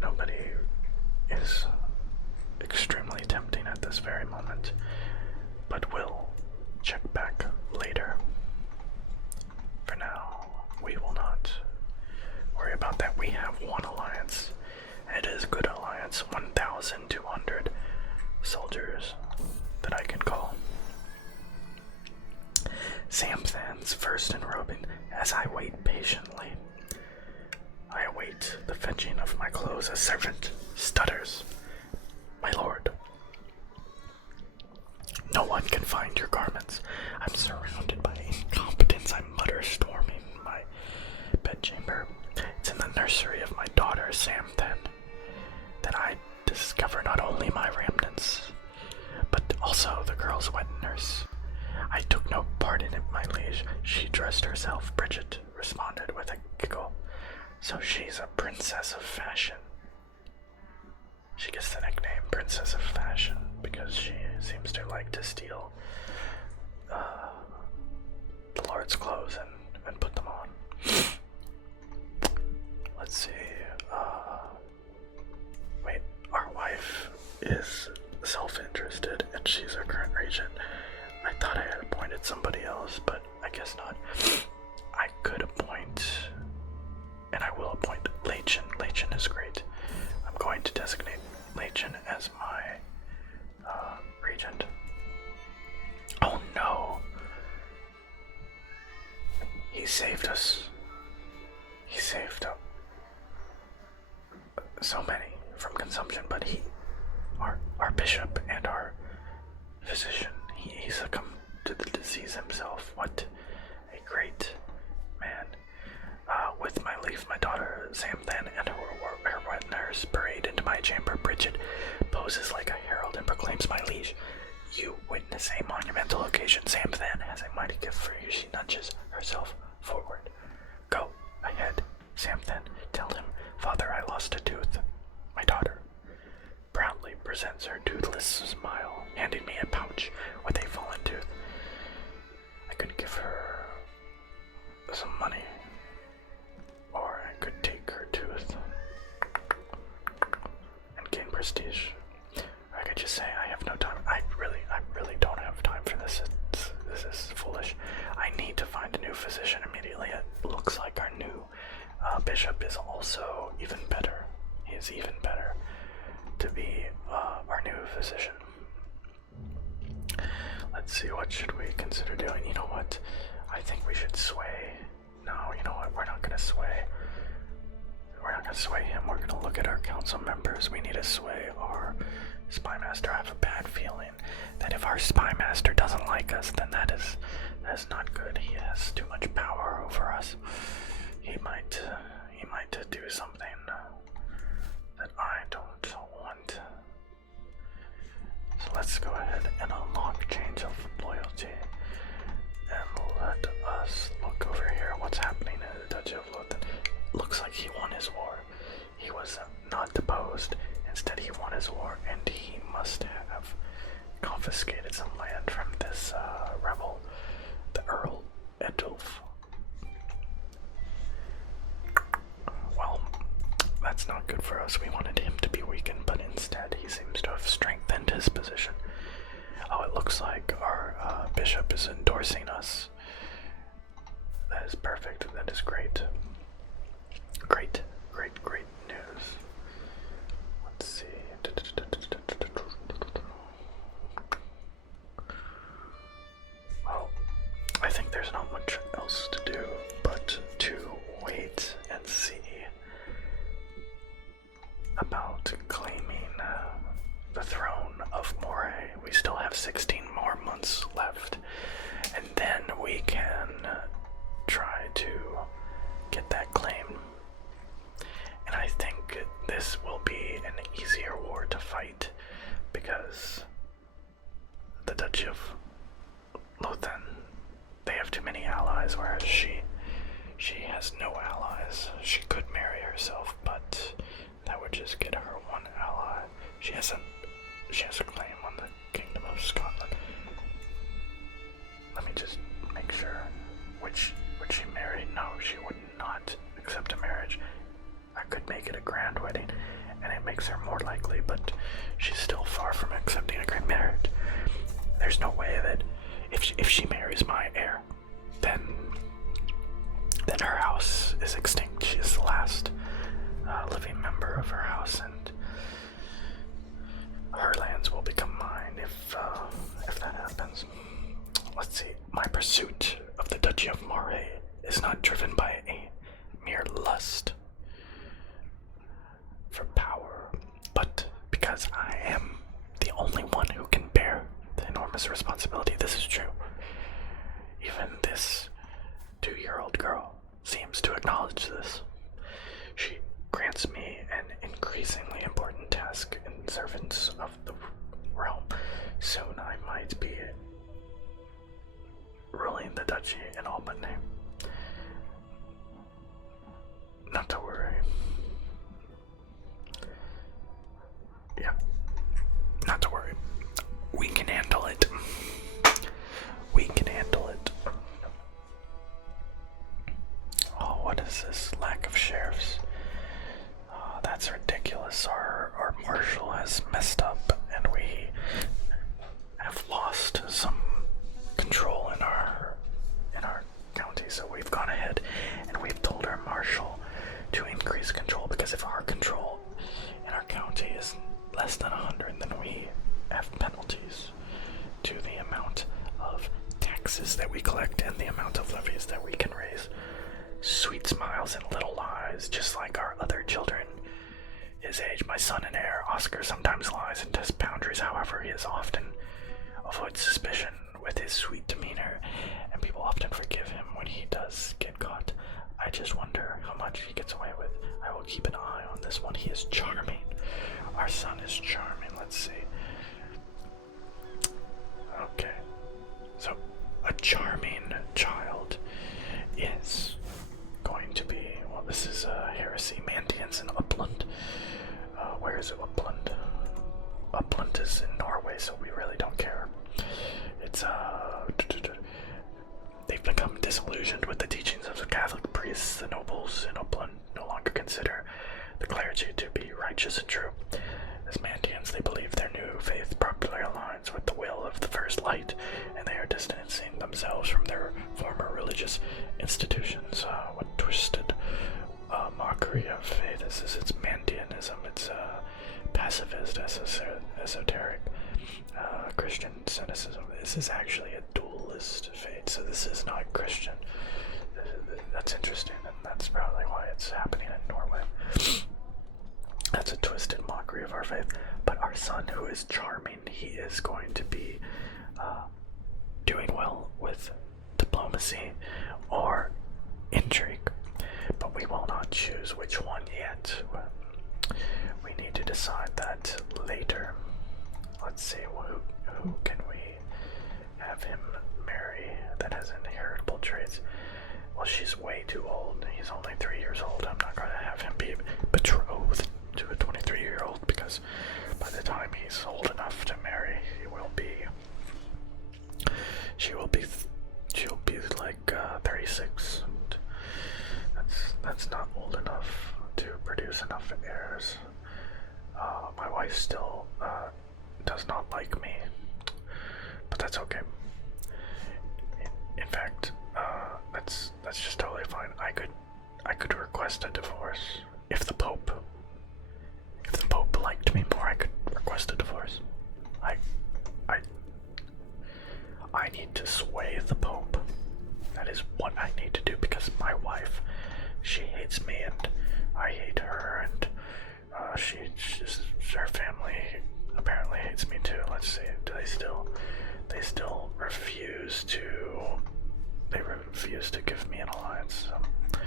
Nobody is extremely tempting at this very moment, but we'll check back later. For now, we will not worry about that. We have one alliance, and it is a good alliance. 1,200 soldiers that I can call. Sam stands first in robing as I wait patiently. I await the fetching of my clothes. A servant stutters. My lord, no one can find your garments. I'm surrounded by incompetence, I mutter, storming my bedchamber. It's in the nursery of my daughter, Sam, that I discover not only my remnants, but also the girl's wet nurse. I took no part in it, my liege. She dressed herself, Bridget responded with a giggle. So she's a princess of fashion. She gets the nickname Princess of Fashion because she seems to like to steal the Lord's clothes and put them on. Let's see. Wait, our wife is self-interested and she's our current regent. I thought I had appointed somebody else, but I guess not. I could appoint, and I will appoint Legion. Legion is great. I'm going to designate Legion as my regent. Oh no! He saved us. He saved so many from consumption, but our bishop and our physician, he succumbed to the disease himself. What a great man. With my leave, my daughter Sam then and her wet nurse parade into my chamber. Bridget poses like a herald and proclaims, my liege, you witness a monumental occasion. Sam then has a mighty gift for you. She nudges herself forward. Go ahead, Sam then. Tell him, father, I lost a tooth. My daughter proudly presents her toothless smile, handing me a pouch with a fallen tooth. I could give her some money, or I could take her tooth and gain prestige. Or I could just say I have no time. I really don't have time for this. This is foolish. I need to find a new physician immediately. It looks like our new bishop is also even better. He is even better to be our new physician. Let's see, what should we consider doing? You know what? I think we should sway. No, you know what? We're not gonna sway. We're not gonna sway him. We're gonna look at our council members. We need to sway our spy master. I have a bad feeling that if our spy master doesn't like us, then that is not good. He has too much power over us. He might do something that I don't want. So let's go ahead and unlock Change of Loyalty. And let us look over here. What's happening in the Duchy of Lothian? Looks like he won his war. He was not deposed. Instead, he won his war, and he must have confiscated some land from this rebel, the Earl Edulf. Well, that's not good for us. We wanted him to be weakened, but instead he seems to have strengthened his position. Oh, it looks like our bishop is endorsing us. That is perfect. That is great. Great news. Let's see. Well, I think there's not much else to do but to wait and see about claiming the throne of Moray. We still have 16 more months left, and then we we can try to get that claim. And I think this will be an easier war to fight because the Duchy of Lothan, they have too many allies, whereas she has no allies. She could marry herself, but that would just get her one ally. She has a claim on the Kingdom of Scotland. Let me just make sure. Would she marry? No, she would not accept a marriage. I could make it a grand wedding, and it makes her more likely, but she's still far from accepting a grand marriage. There's no way that if she marries my heir, then her house is extinct. She is the last living member of her house, and her lands will become mine if that happens. Let's see. My pursuit of the Duchy of Moray is not driven by a mere lust for power, but because I am the only one who can bear the enormous responsibility. This is true. Even this 2-year-old girl seems to acknowledge this. She grants me an increasingly important task in servants of the realm. Soon I might be ruling the duchy in all but name. Not to worry. Yeah, not to worry. We can handle it. We can handle it. Oh, what is this lack of sheriffs? Oh, that's ridiculous. Our marshal has messed up, and we have lost some control in our county. So we've gone ahead and we've told our marshal to increase control, because if our control in our county is less than 100, then we have penalties to the amount of taxes that we collect and the amount of levies that we can raise. Sweet smiles and little lies, just like our other children his age. My son and heir, Oscar, sometimes lies and tests boundaries. However, he is often avoids suspicion with his sweet demeanor, and people often forgive him when he does get caught. I just wonder how much he gets away with. I will keep an eye on this one. He is charming. Our son is charming. Let's see. Okay. So, a charming child is going to be, well, this is Heresy, Mandians in Upland. Where is it? Upland? Upland is in Norway, so we really don't care. It's, they've become disillusioned with the teachings of the Catholic priests. The nobles in Upland no longer consider the clergy to be righteous and true. As Mandians, they believe their new faith properly aligns with the will of the First Light, and they are distancing themselves from their former religious institutions. What twisted mockery of faith is this? It's Mandianism. It's pacifist, esoteric, Christian cynicism. This is actually a dualist faith, so this is not Christian. That's interesting, and that's probably why it's happening in Norway. That's a twisted mockery of our faith. But our son, who is charming, he is going to be doing well with diplomacy or intrigue. But we will not choose which one yet. We need to decide that later. Let's see, who can we have him marry that has inheritable traits? Well, she's way too old. He's only 3 years old. I'm not going to have him be betrothed to a 23-year-old, because by the time he's old enough to marry, she'll be like 36. That's not old enough to produce enough heirs. My wife still does not like me, but that's okay. In fact, that's just totally fine. I could request a divorce if the Pope liked me more. I could request a divorce. I need to sway the Pope. That is what I need to do, because my wife, she hates me and I hate her, and her family apparently hates me too. Let's see, they still refuse to they refuse to give me an alliance. So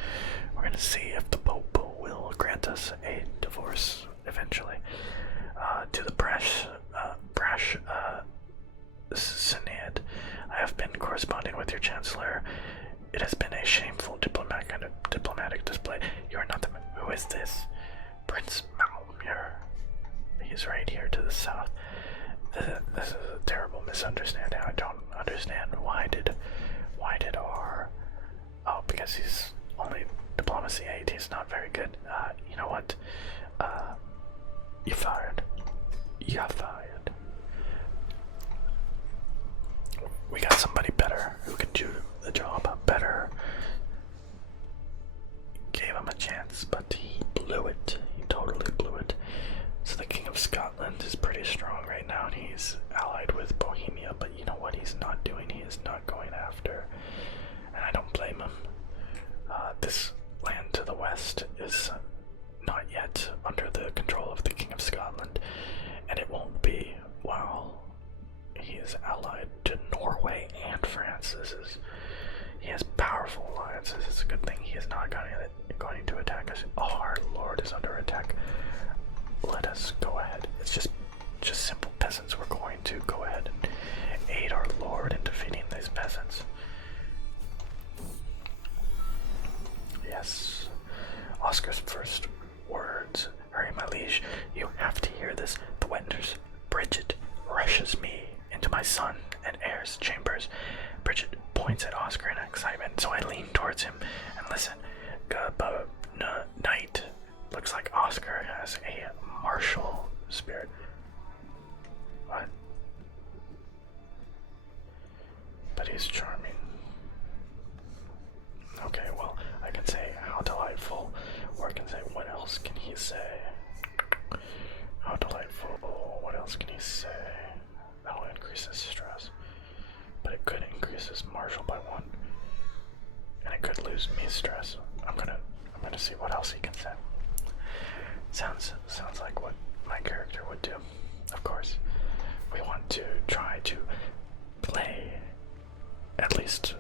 we're gonna see if the Pope will grant us a divorce eventually. To the brash Synod, I have been corresponding with your Chancellor. It has been a shameful diplomatic display. You are not the... Who is this? Prince Malmir. He's right here to the south. This is a terrible misunderstanding. I don't understand. Why did our... Oh, because he's only diplomacy 8. He's not very good. You know what? You're fired. You're fired. We got somebody better who can do the job better. Gave him a chance, but he blew it. He totally blew it. So the King of Scotland is pretty strong right now, and he's allied with Bohemia, but you know what he's not doing? He is not going after, and I don't blame him. This land to the west is not yet under the control of the King of Scotland, and it won't be while he is allied to Norway and France. He has powerful alliances. It's a good thing he is not going to attack us. Oh, our lord is under attack. Let us go ahead. It's just simple peasants. We're going to go ahead and aid our lord in defeating these peasants. Yes. Oscar's first words. Hurry, my liege. You have to hear this. The Wenders. Bridget rushes me into my son and heir's chambers. Bridget points at Oscar in excitement, so I lean towards him and listen. Knight. Looks like Oscar has a martial spirit. What? But he's charming. Okay, well, I can say how delightful, or I can say what else can he say? How delightful, what else can he say? That'll increase his stress. But it could increase his martial by 1. And it could lose me stress. I'm gonna see what else he can say. Sounds like what my character would do. Of course, we want to try to play at least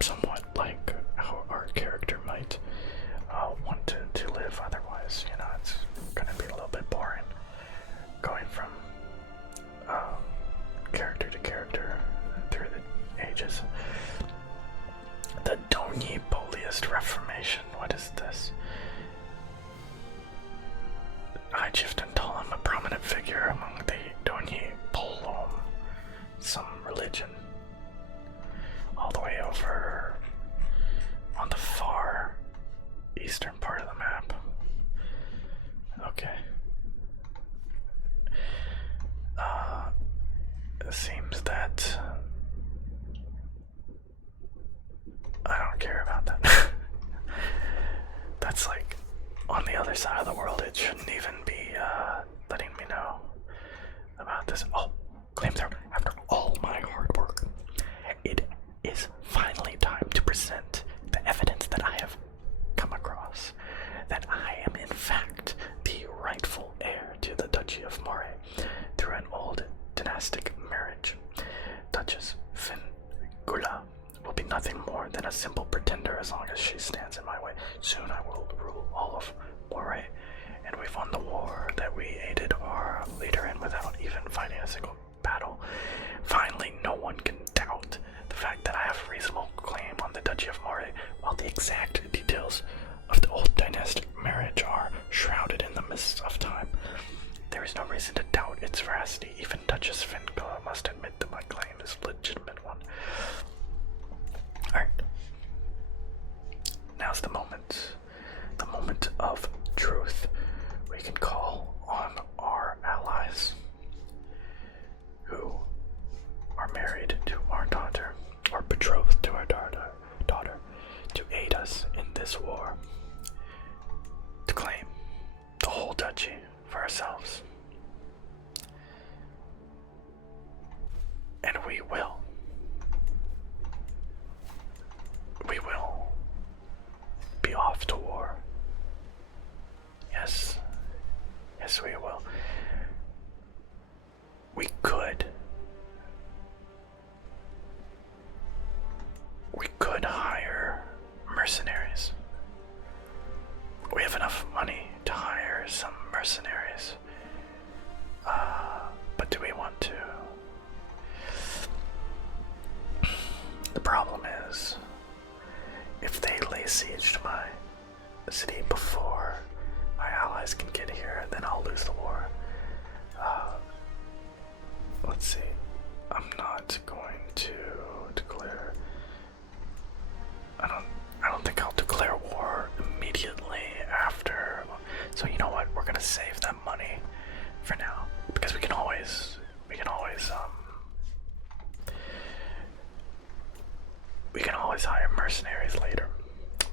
somewhat like how our character might want to live. Otherwise, you know, it's gonna be a little bit boring going from character to character through the ages. The Donyi Poliest Reformation. What is this? High Chieftain Tollum, a prominent figure among the Donyi Polom, some religion, all the way over on the far eastern part of the map. Okay. It seems that I don't care about that. That's like on the other side of the world. It shouldn't even be letting me know about this. Oh, claim through. After all my hard work, it is finally time to present the evidence that I have come across, that I am in fact the rightful heir to the Duchy of Moray through an old dynastic marriage. Duchess Fingula will be nothing more than a simple pretender as long as she stands in my way. Soon I will rule all of Moray, and we've won the war that we aided our leader in without even fighting a single battle. Finally, no one can doubt the fact that I have reasonable claim on the Duchy of Moray, while the exact details of the old dynastic marriage are shrouded in the mists of time. There is no reason to doubt its veracity. Even Duchess Fingula must admit that my claim is a legitimate one. Alright. Now's the moment of truth. We can call on our allies who are married to our daughter, or betrothed to our daughter, to aid us in this war, to claim the whole duchy for ourselves. And we will. We will be off to war. Yes. Yes, we will. We could problem is, if they lay siege to my city before my allies can get here, then I'll lose the war. Let's see. I'm not going to declare. I don't think I'll declare war immediately after. So you know what? We're gonna save that money for now because we can always hire mercenaries later.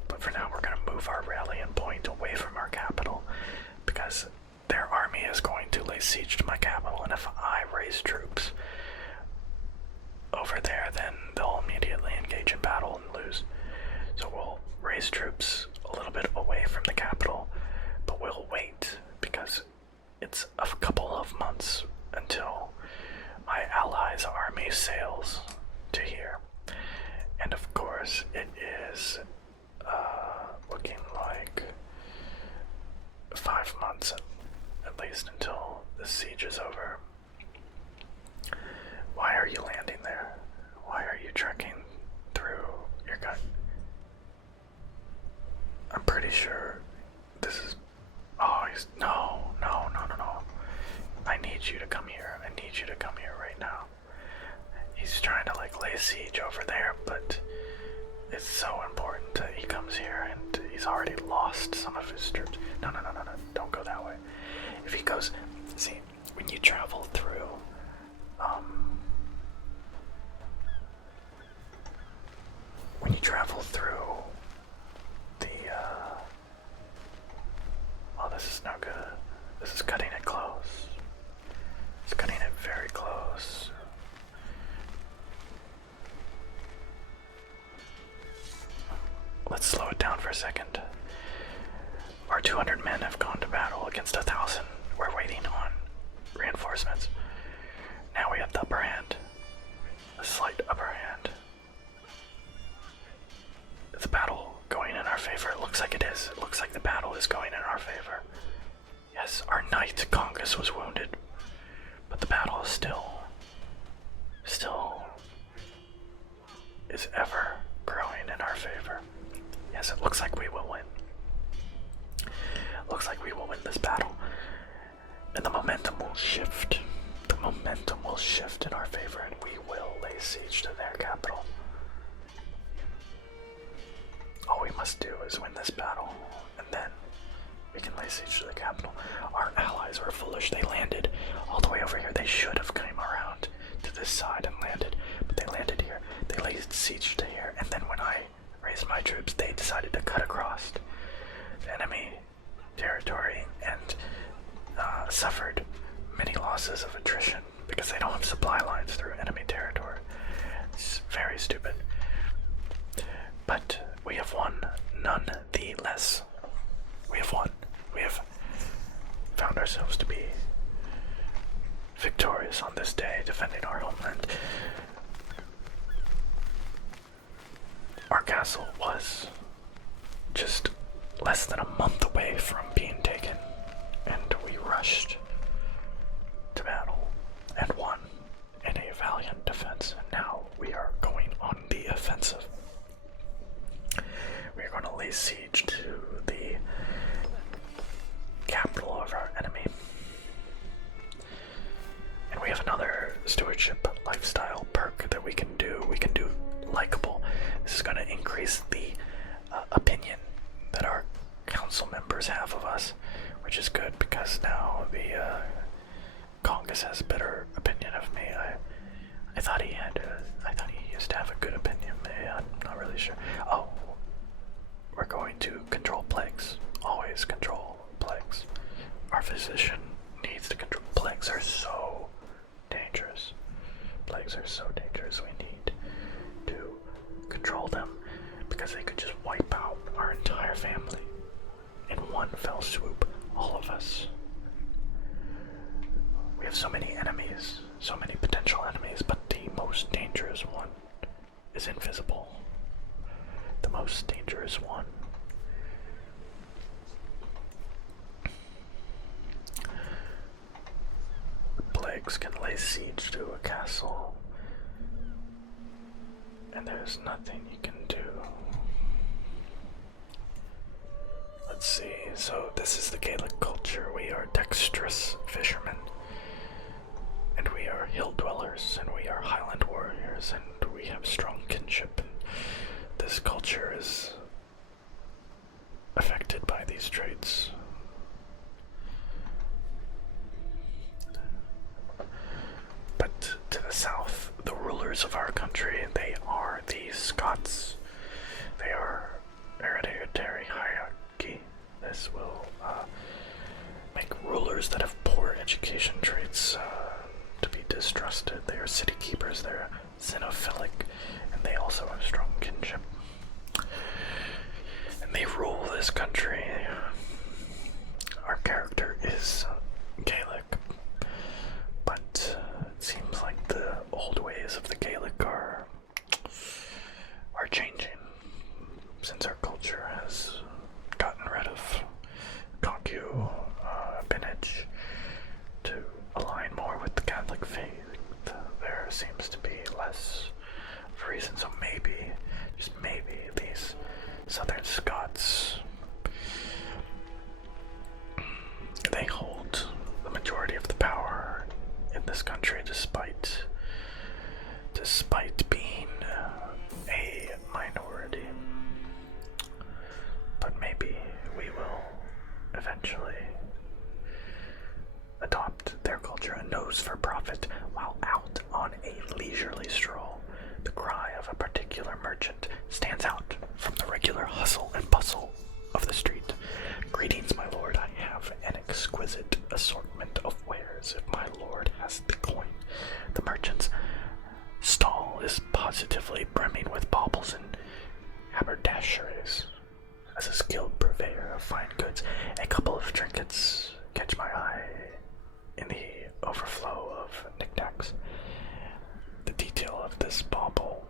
But for now, we're gonna move our rallying point away from our capital because their army is going to lay siege to my capital, and if I raise troops over there, then they'll immediately engage in battle and lose. So we'll raise troops a little bit away from the capital, but we'll wait because it's a couple of months until my allies' army sails to here. And of course, it is looking like 5 months at least until the siege is over. Why are you landing there? Why are you trekking through your gun? I'm pretty sure this is... Oh, no. I need you to come here. I need you to come here right now. He's trying to lay siege over there, but it's so important that he comes here, and he's already lost some of his troops. No, don't go that way. If he goes... See, when you travel through... when you travel through the... Oh, this is not good. This is cutting it close. It's cutting it very close. Let's slow it down for a second. Our 200 men have gone to battle against 1,000. We're waiting on reinforcements. Now we have the upper hand. A slight upper hand. Is the battle going in our favor? It looks like it is. It looks like the battle is going in our favor. Yes, our knight Congus was wounded, but the battle is still is ever growing in our favor. Yes, it looks like we will win. Looks like we will win this battle. And the momentum will shift. The momentum will shift in our favor, and we will lay siege to their capital. All we must do is win this battle, and then we can lay siege to the capital. Our allies were foolish. They landed all the way over here. They should have come around to this side and landed, but they landed here. They laid siege to here, and then when I raised my troops, they decided to cut across the enemy territory and suffered many losses of attrition because they don't have supply lines through enemy territory. It's very stupid. But we have won none the less. We have won. We have found ourselves to be victorious on this day, defending our homeland. Our castle was just less than a month away from being taken, and we rushed to battle and won in a valiant defense. And now we are going on the offensive. We are going to lay siege to the capital of our enemy. And we have another stewardship lifestyle perk that we can do. We can do likable. This is going to increase the opinion that our council members have of us, which is good because now the Congus has a better opinion of me. I thought he had. I thought he used to have a good opinion. I'm not really sure. Oh, we're going to control plagues. Always control plagues. Our physician needs to control. Plagues are so dangerous. Plagues are so dangerous. We need to control them because they could just wipe out our entire family in one fell swoop. All of us. We have so many enemies, so many potential enemies, but the most dangerous one is invisible. The most dangerous one. The plagues can lay siege to a castle And there's nothing you can do. Let's see, so this is the Gaelic culture. We are dexterous fishermen, and we are hill dwellers, and we are highland warriors, and we have strong kinship. And this culture is affected by these traits. But to the south, the rulers of our country, they are the Scots. They are hereditary hierarchy. This will make rulers that have poor education traits to be distrusted. They are city keepers, they're xenophilic, and they also have strong kinship. And they rule this country. Our character is Gaelic, but it seems like the old ways of the Gaelic are changing, since our culture has gotten rid of concubinage to align more with the Catholic faith. There seems to be less of a reason, so maybe, just maybe, these Southern Scots, they hold the majority of the power in this country, despite being a minority. But maybe we will eventually adopt their culture. A nose for profit. While out on a leisurely stroll, the cry of a particular merchant stands out from the regular hustle and bustle of the street. Greetings, my lord. I have an exquisite assortment of wares, if my lord has the coin. The merchant's stall is positively brimming with baubles and haberdasheries. As a skilled purveyor of fine goods, a couple of trinkets catch my eye in the overflow of knickknacks. The detail of this bauble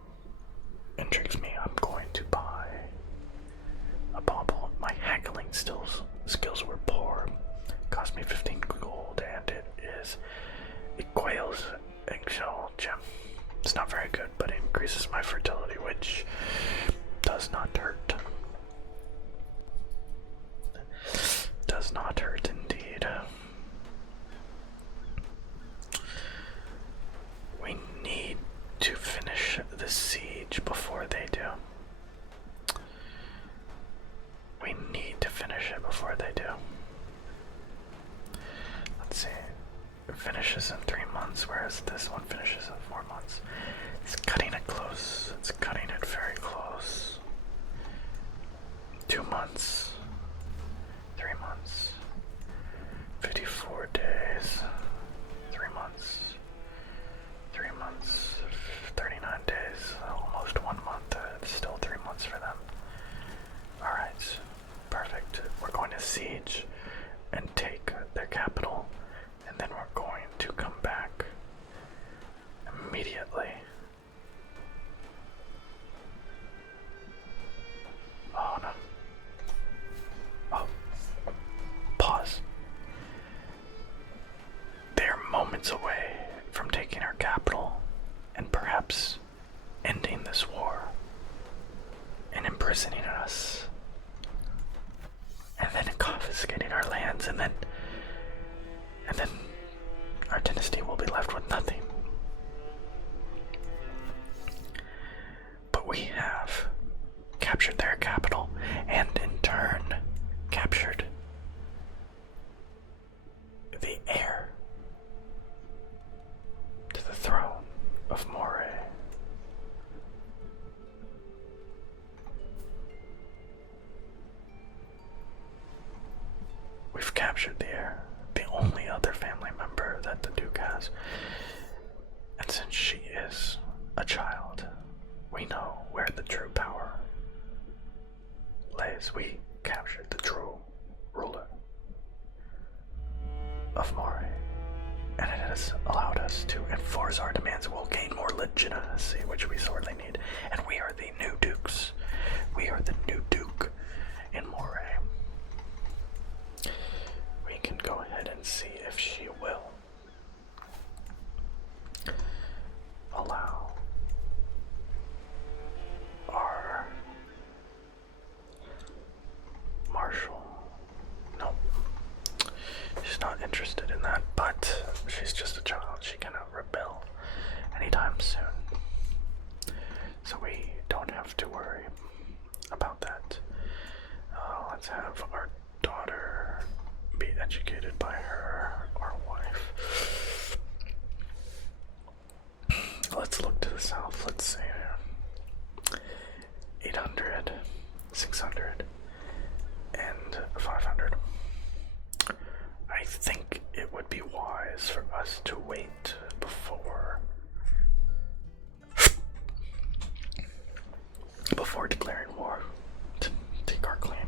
intrigues me. I'm going to buy a bauble. My haggling skills were poor. It cost me 15 gold, and it quails eggshell gem. It's not very good, but it increases my fertility, which does not hurt. Does not hurt indeed. We need to finish the siege before they do. We need to finish it before they do. Let's see. It finishes in 3 months, whereas this one finishes in 4 months. It's cutting it close. It's cutting it very close. 2 months. 3 months. 54 days. 3 months. 3 months. 39 days. Almost 1 month. It's still 3 months for them. Alright. Perfect. We're going to siege and take their capital, and then we're going to come back immediately. Oh no. Oh. Pause. They're moments away from taking our capital and perhaps ending this war and imprisoning us, and then confiscating our lands, and then our dynasty will be left with nothing. But we have captured their capital, and in turn captured the heir to the throne of Moray. We've captured the heir, the only other family member that the Duke has. And since she is a child, we know where the true power lays. We captured the true ruler of Moray, and it has allowed us to enforce our demands. We'll gain more legitimacy, which we sorely need. And we are the new dukes. We are the new duke in Moray. We can go ahead and see if she will allow anytime soon. So we don't have to worry about that. Let's have our daughter be educated by our wife. Let's look to the south. Let's see. 800, 600, and 500. I think it would be wise for us to wait before declaring war, to take our claim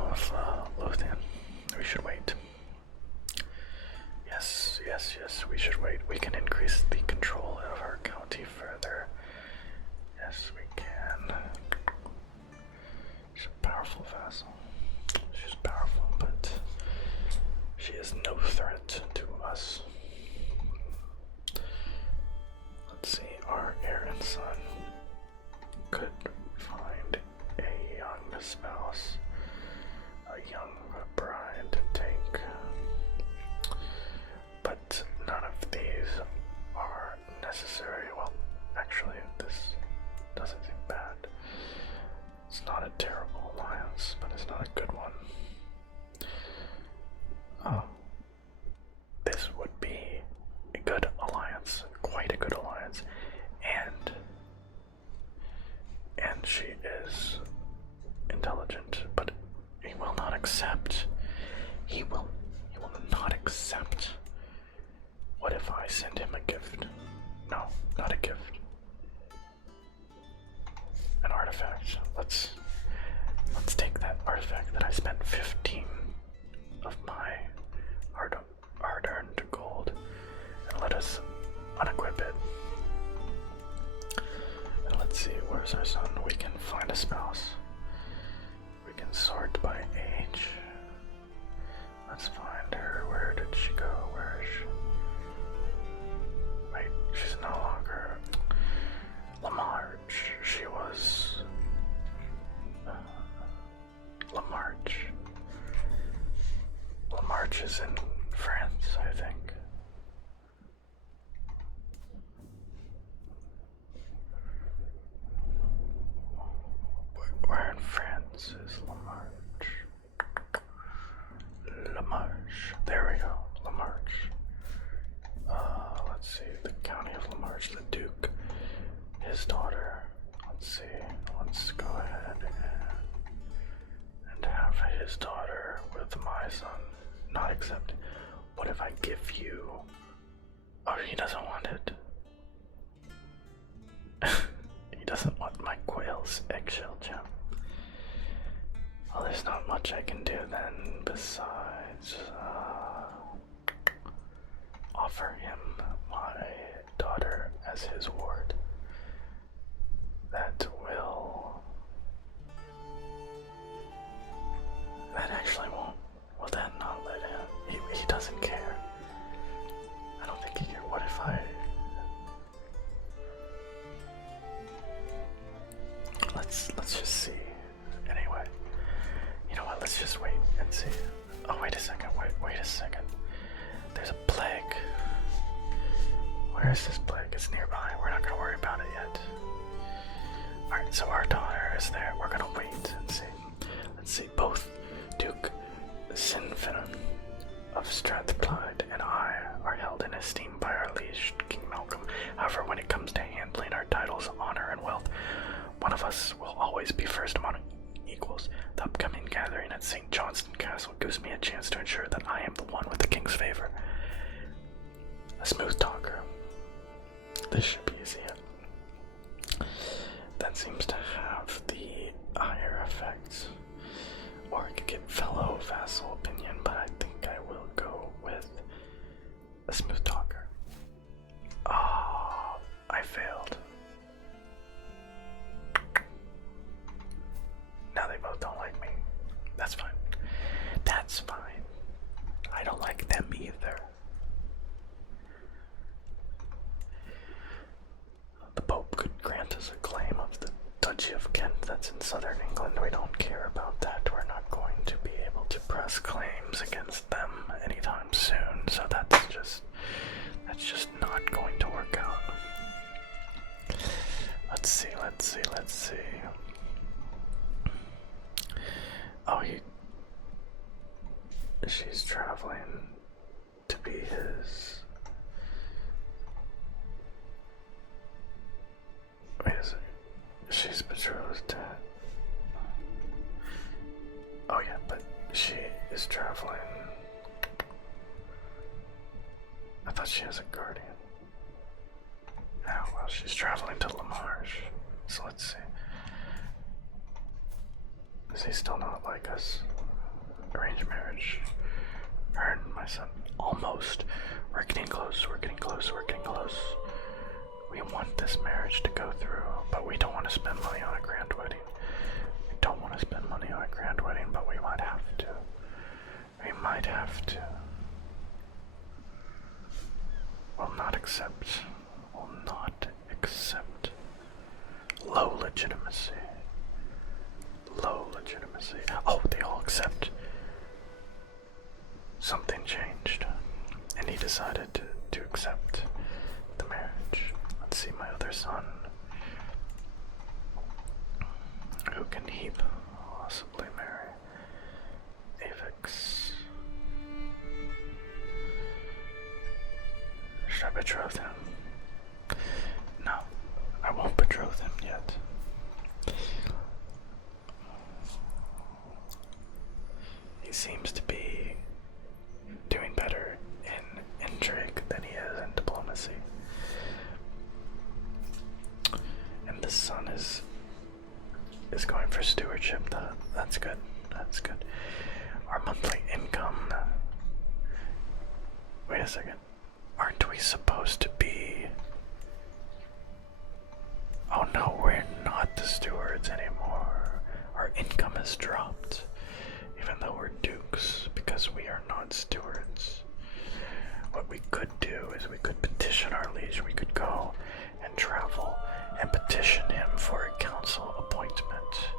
of Lothian. We should wait. Yes, we should wait. We can increase the control of our county further. Yes, we can. She's a powerful vassal. She's powerful, but she is no threat to us. Let's see, our heir and son could find a young spouse, a young bride to take, but none of these are necessary. Well, actually, this doesn't seem bad. It's not a terrible alliance, but it's not a good one. This would be a good alliance, quite a good alliance, and she is intelligent, but he will not accept. He will not accept. What if I send him a gift? No, not a gift. An artifact. Let's take that artifact that I spent 15 of my hard-earned gold and let us unequip it. And let's see, where's our son? We can find a spouse. We can sort by age. Let's find her. Where did she go? Where is she? Wait, she's no longer Lamarche. She was Lamarche. Lamarche is in France, I think. Where in France is Lamarche? Lamarche. There we go. Lamarche. Let's see. The county of Lamarche, the Duke, his daughter. Let's see. Let's go ahead and have his daughter with my son. Not accept. What if I give you? Oh, he doesn't want it. He doesn't want my quail's eggshell gem. Well, there's not much I can do then besides offer him my daughter as his ward. That actually won't. Will that not let him? He doesn't care. I don't think he cares. What if I... Let's just see. Anyway, you know what? Let's just wait and see. Oh, wait a second. Wait a second. There's a plague. Where is this plague? It's nearby. We're not gonna worry about it yet. Alright, so our daughter is there. We're gonna wait and see. Let's see. Both Duke Sinfinan of Strathclyde and I are held in esteem by our liege, King Malcolm. However, when it comes to handling our titles, honor, and wealth, one of us will always be first among equals. The upcoming gathering at St. Johnston Castle gives me a chance to ensure that I am the one with the king's favor. A smooth talker. This should be easy. That seems to have the higher effects. Or I could get fellow vassal opinion, but I think I will go with a smooth talker. Oh, I failed. Now they both don't like me. That's fine. That's fine. I don't like them either. The Pope could grant us a claim of the Duchy of Kent that's in southern England. We don't care about that. We're not going to be able to press claims against them anytime soon, so that's just not not going to work out. Let's see. Oh, she's traveling to be his. Wait a second. She's betrothed to. Oh yeah, but she is traveling. I thought she has a guardian. Oh, well, she's traveling to La Marche. So let's see. Is he still not like us? Arranged marriage. Her and my son. Almost. We're getting close. We want this marriage to go through, but we don't want to spend money on a grand wedding. But we might have to. Will not accept. Low legitimacy. Oh, they all accept. Something changed, and he decided to accept the marriage. Let's see, my other son. Who can he possibly marry? Avix. Should I betroth him? No, I won't betroth him yet. He seems to be doing better in intrigue than he is in diplomacy. And the son is going for stewardship. That's good. Our monthly income. Wait a second. Aren't we supposed to be... Oh no, we're not the stewards anymore. Our income has dropped, even though we're dukes, because we are not stewards. What we could do is we could petition our liege. We could go and travel and petition him for a council appointment.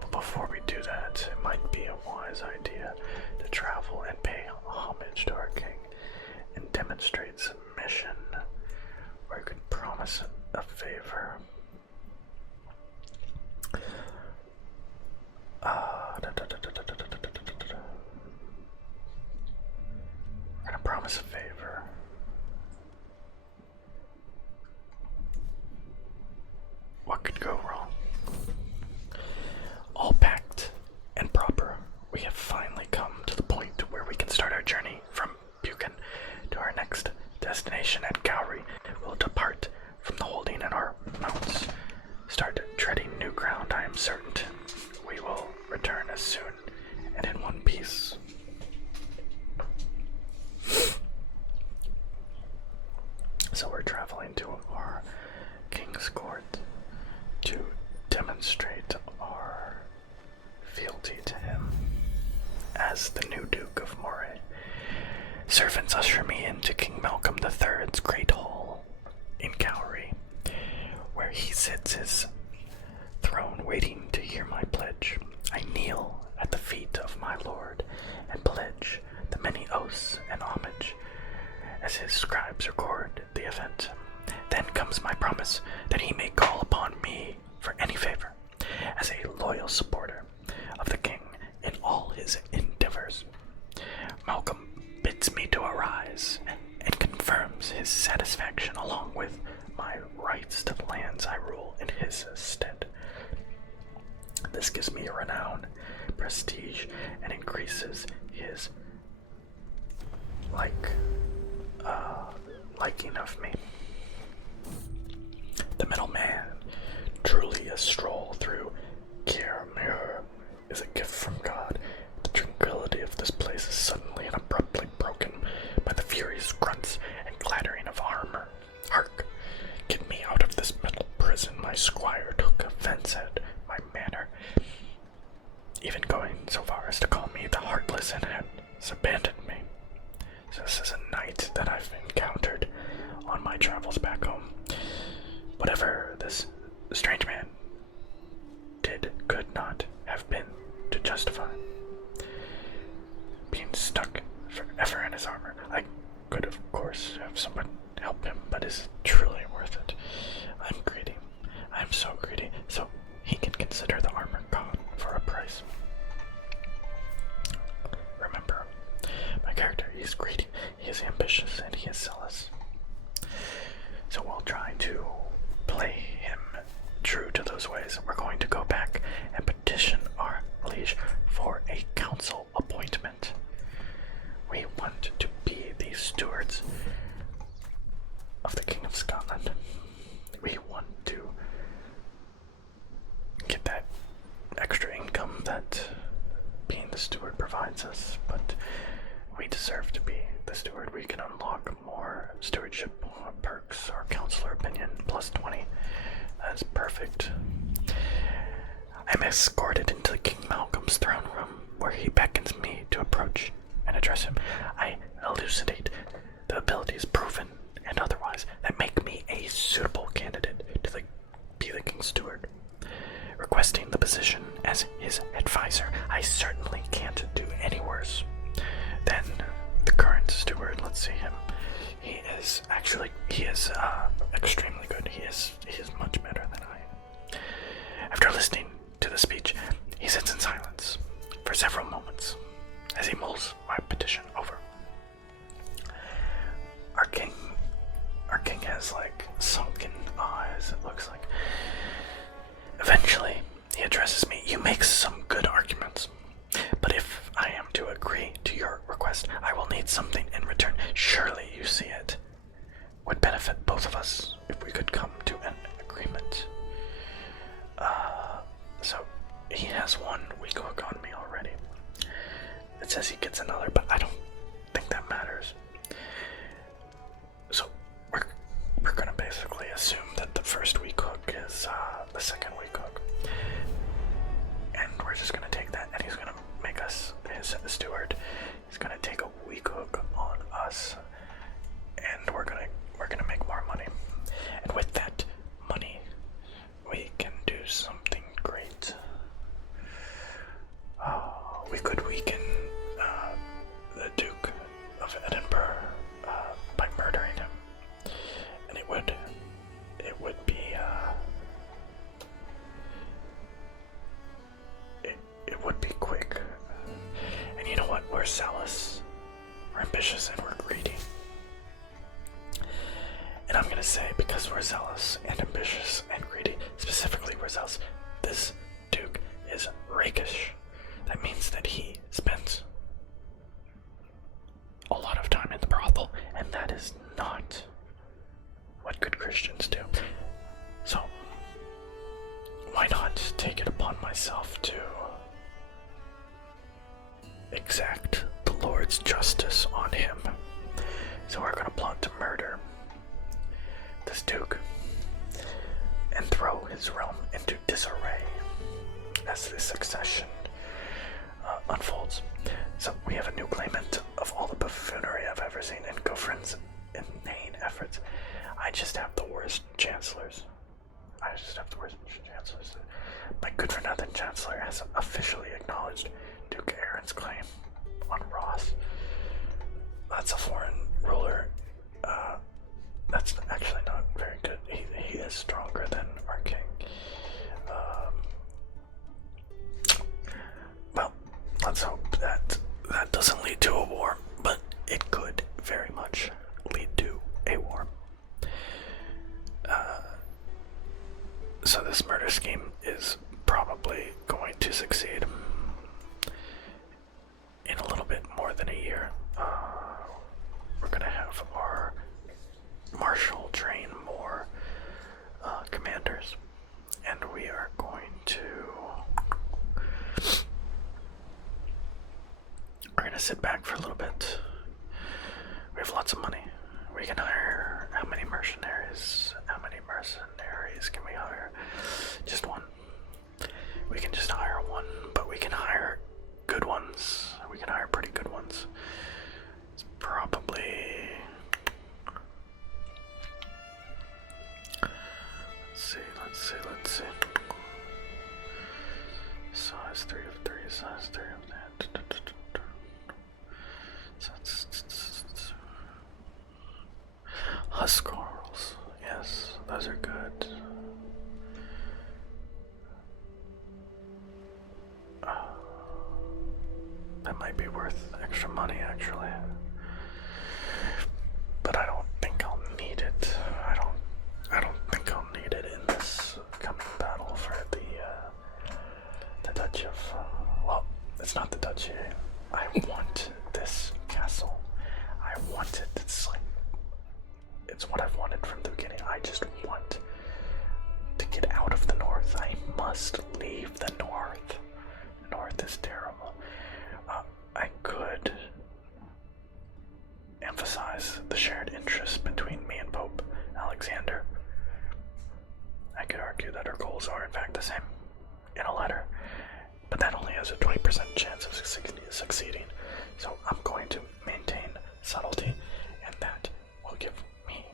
But before we do that, it might be a wise idea to travel and pay homage to our king and demonstrate submission, or you could promise a favor. We're gonna promise a favor. What could go wrong? All packed and proper, we have finally come to the point where we can start our journey from Buchan to our next destination at Gowrie. We'll depart from the holding in our mounts, start treading new ground. I am certain we will return as soon and in one piece. So we're traveling to our king's court to demonstrate our fealty to him as the new Duke of Moray. Servants usher me into King Malcolm III's great hall in Gowrie, where he sits his throne waiting to hear my pledge. I kneel at the feet of my lord and pledge the many oaths and homage as his scribes record the event. Then comes my promise that he may call upon me for any favor as a loyal supporter of the king in all his endeavors. Malcolm bids me to arise and confirms his satisfaction along with my rights to the lands I rule in his stead. This gives me renown, prestige, and increases his liking of me. The middleman, truly a stroll through Cairmere is a gift from God. The tranquility of this place is suddenly and abruptly broken by the furious grunts and clattering of armor. Hark! Get me out of this metal prison. My squire took offense at my manner, even going so far as to call me the Heartless and has abandoned me. So this is a knight that I've encountered on my travels back home. Whatever this strange man did could not have been to justify being stuck forever in his armor. I could, of course, have someone help him but is it truly worth it? I'm greedy. I'm so greedy. So he can consider the armor gone for a price. Remember, my character, he's greedy, he is ambitious, and he is zealous. So we'll try to play him true to those ways. We're going to go back and petition our liege for a council appointment. We want to be the stewards of the King of Scotland. We want to get that extra income that being the steward provides us, but we deserve to be the steward. We can unlock more stewardship perks or counselor opinion plus 20. That's perfect. I'm escorted into King Malcolm's throne room, where he beckons me to approach and address him. I elucidate the abilities, proven and otherwise, that make me a suitable candidate to be the King's steward. Requesting the position as his advisor, I certainly can't do any worse than the current steward. Let's see him. He is extremely good. He is much better than I am. After listening to the speech, he sits in silence for several moments as he mulls my petition over. Our king has sunken eyes, it looks like. Eventually, he addresses me. You make some good arguments, but if I am to agree to your request, I will need something in return. Surely you see it would benefit both of us if we could come to an agreement. So he has one weak hook on me already. It says he gets another, but I don't think that matters. So we're gonna basically assume that the first weak hook is the second weak hook, and we're just gonna take that, and he's gonna make us his steward. He's gonna take a weak hook on us, and we're gonna make more money. And with that money, we can do something great. We could weaken the Duke of Edinburgh by murdering him, and it would be it would be quick. And you know what? We're zealous, we're ambitious, and we're greedy. And I'm gonna say, because we're zealous and ambitious and greedy, specifically we're zealous, this Duke is rakish. That means that he spends a lot of time in the brothel, and that is not what good Christians do. So, why not take it upon myself to exact the Lord's justice on him? So we're gonna plot to murder this Duke and throw his realm into disarray as the succession unfolds. So we have a new claimant of all the buffoonery I've ever seen, and Gofrin's inane efforts. I just have the worst chancellors. My good-for-nothing chancellor has officially acknowledged Duke Aaron's claim on Ross. That's a foreign ruler. That's actually not very good. He is stronger than our king. Well, let's hope that doesn't lead to a war, but it could very much lead to a war. So this murder scheme is probably going to succeed in a little bit more than a year. We're gonna have our marshal train more commanders, and we are going to sit back for a little bit. We have lots of money. We can hire how many mercenaries? How many mercenaries can we hire? Just one. We can just hire one, but we can hire good ones. We can hire pretty good ones. It's probably... Let's see. Size 3 of 3, size 3 of that. Huskarls. those are good. That might be worth extra money, actually. But I don't think I'll need it. I don't think I'll need it in this coming battle for the Duchy of. Well, it's not the Duchy. I want this castle. I want it. It's what I've wanted from the beginning. I just want to get out of the north. I must leave the north. The north is terrible. I could emphasize the shared interests between me and Pope Alexander. I could argue that our goals are in fact the same in a letter, but that only has a 20% chance of succeeding. So I'm going to maintain subtlety, and that will give me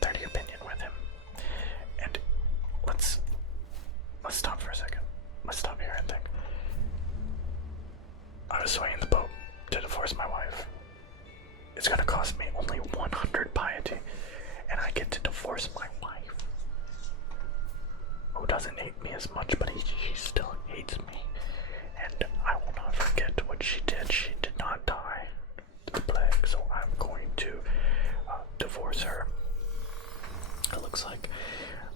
30 opinion with him. And let's stop for a second. Let's stop here and think. I was swaying the Pope to divorce my wife. It's gonna cost me only 100 piety, and I get to divorce my wife, who doesn't hate me as much, but she still hates me. And I will not forget what she did. She did not die to the plague, so I'm going to divorce her. It looks like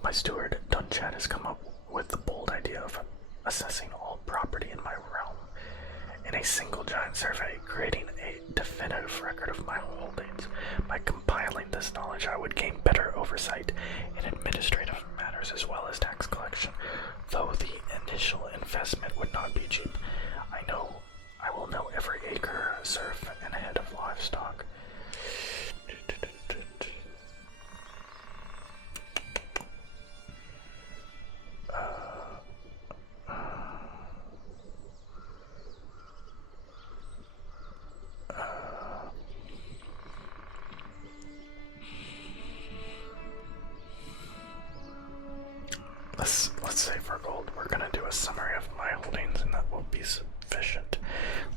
my steward, Dunchat, has come up with the bold idea of assessing all property in my realm in a single giant survey, creating a definitive record of my holdings. By compiling this knowledge, I would gain better oversight in administrative matters as well as tax collection, though the initial investment would not be cheap. I know I will know every acre, serf, and head of livestock. Let's say for gold, we're gonna do a summary of my holdings, and that will be sufficient.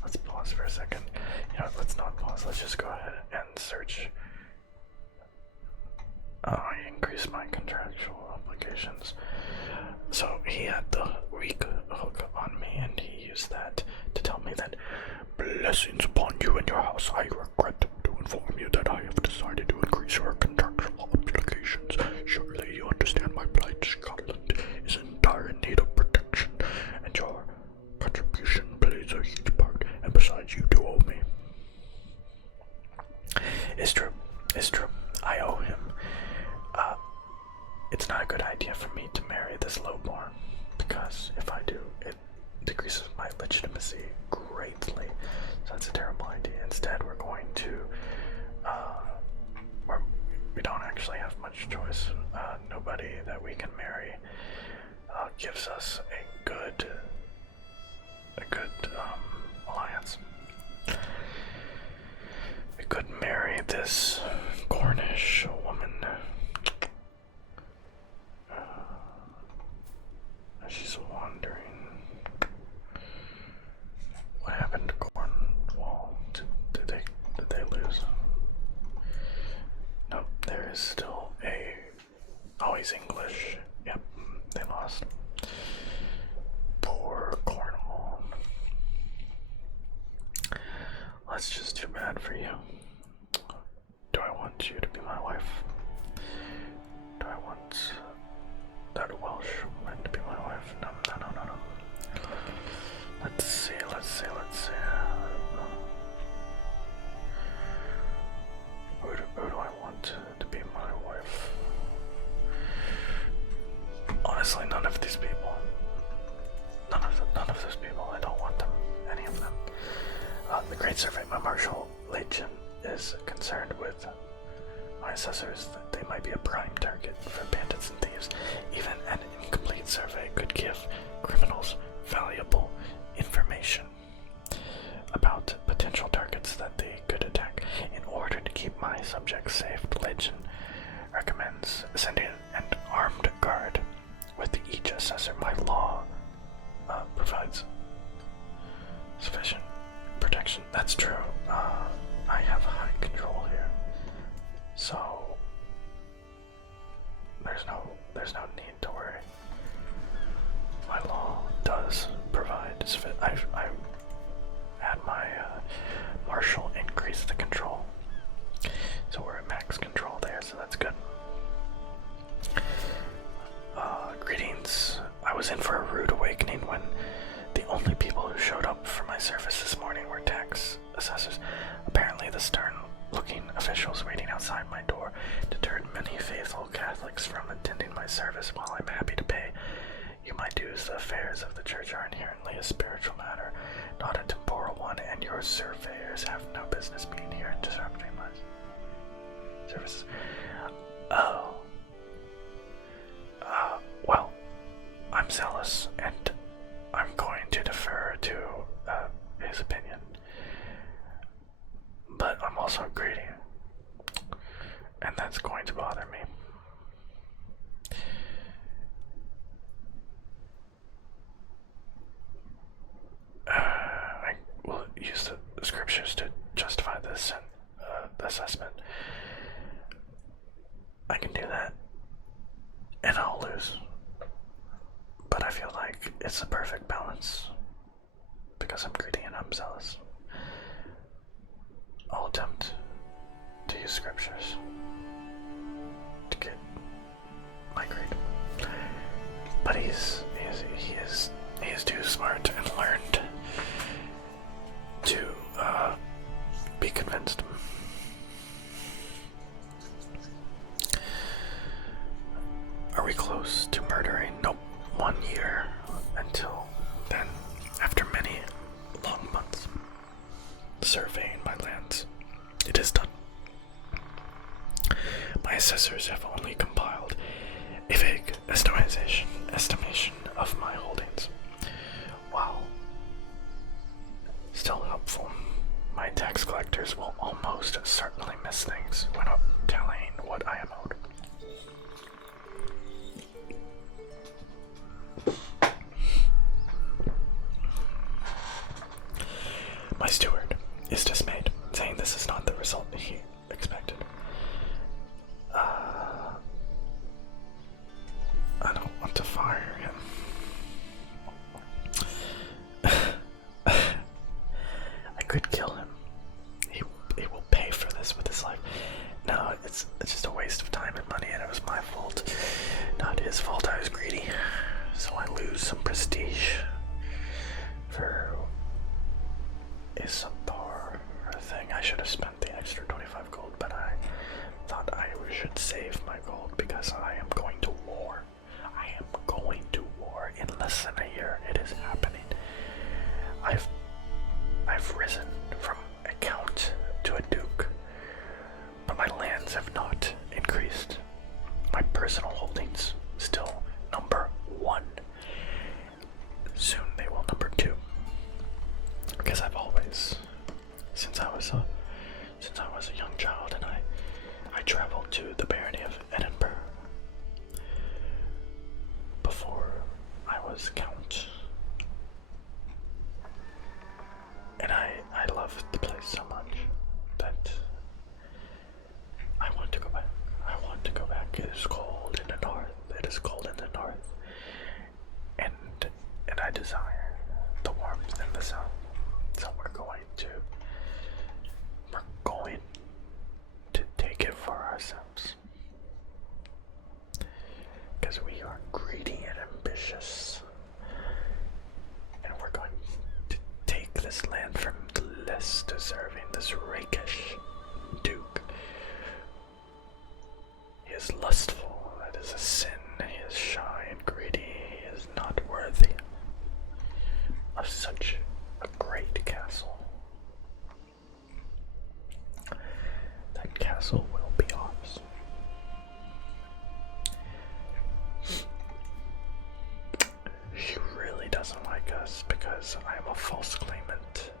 Let's pause for a second. You know what, let's not pause. Let's just go ahead and search. I increased my contractual obligations. So he had the weak hook on me, and he used that to tell me that blessings upon you and your house. I regret to inform you that I have decided to increase your contractual obligations. Surely you understand my plight. Scotland is in dire need of protection, and your contribution plays a huge part. And besides, you do owe me. It's true. It's true. I owe him. It's not a good idea for me to marry this lowborn, because if I do, it decreases my legitimacy greatly. So that's a terrible idea. Instead, we're going to, we don't actually have much choice. Nobody that we can marry gives us a good alliance. We could marry this Cornish woman. She's wandering. What happened to Cornwall? Did they lose? Nope, there is still a. Oh, he's English. Yep, they lost. Poor Cornwall. That's just too bad for you. Do I want you to be my wife? Do I want that Welsh woman to be my wife? No. Let's see. Who do I want to be my wife? Honestly, none of these people. None of those people. I don't want them. Any of them. The Great Survey, my Marshal Legion is concerned with my assessors that they might be a prime target for bandits and thieves. Even an incomplete survey could give criminals valuable information about potential targets that they could attack. In order to keep my subjects safe, the Legion recommends sending an armed guard with each assessor. My law provides sufficient protection. That's true. I have high control here. So there's no I had my marshal increase the control, so we're at max control there, so that's good. Greetings. I was in for a rude awakening when the only people who showed up for my service this morning were tax assessors. Apparently the stern-looking officials waiting outside my door deterred many faithful Catholics from attending my service. While I'm happy to pay you my dues, the affairs of the church are inherently a spiritual matter, not a temporal one, and your surveyors have no business being here and disrupting my services. Oh. Well, I'm zealous, and I'm going to defer to his opinion. But I'm also greedy, and that's going to bother me. I will use the scriptures to justify this assessment. I can do that, and I'll lose. But I feel like it's the perfect balance, because I'm greedy and I'm zealous. I'll attempt to use scriptures to get my greed. But he is too smart and learned to be convinced. Are we close to murdering? Nope. 1 year until then, after many long months surveying my lands, it is done. My assessors have only compiled a vague estimation of my holdings. While still helpful, my tax collectors will almost certainly miss things when tallying what I am owed. My steward is dismayed, saying this is not the result he expected. I don't want to fire him. I could kill him. He will pay for this with his life. No, it's just a waste of time and money, and it was my fault. Not his fault. I was greedy. So I lose some prestige for a subpar thing. I should have spent the extra 25 gold, but I thought I should save my gold because I am going to war. I am going to war in less than a year. It is happening. I've risen from a count to a duke, but my lands have not increased. My personal holdings still number 1. Soon they will number 2. Because I've always, since I was a young child, and I traveled to the barony of Edinburgh before I was count, and I loved the place so much that I want to go back. I want to go back. It is cold in the north. It is cold in the north, and I desire the warmth in the south. So we're going to take it for ourselves, because we are greedy and ambitious, and we're going to take this land from the less deserving, this rakish duke. He is lustful, that is a sin. He is shy and greedy. He is not worthy of such a great castle. That castle will be ours. She really doesn't like us because I am a false claimant.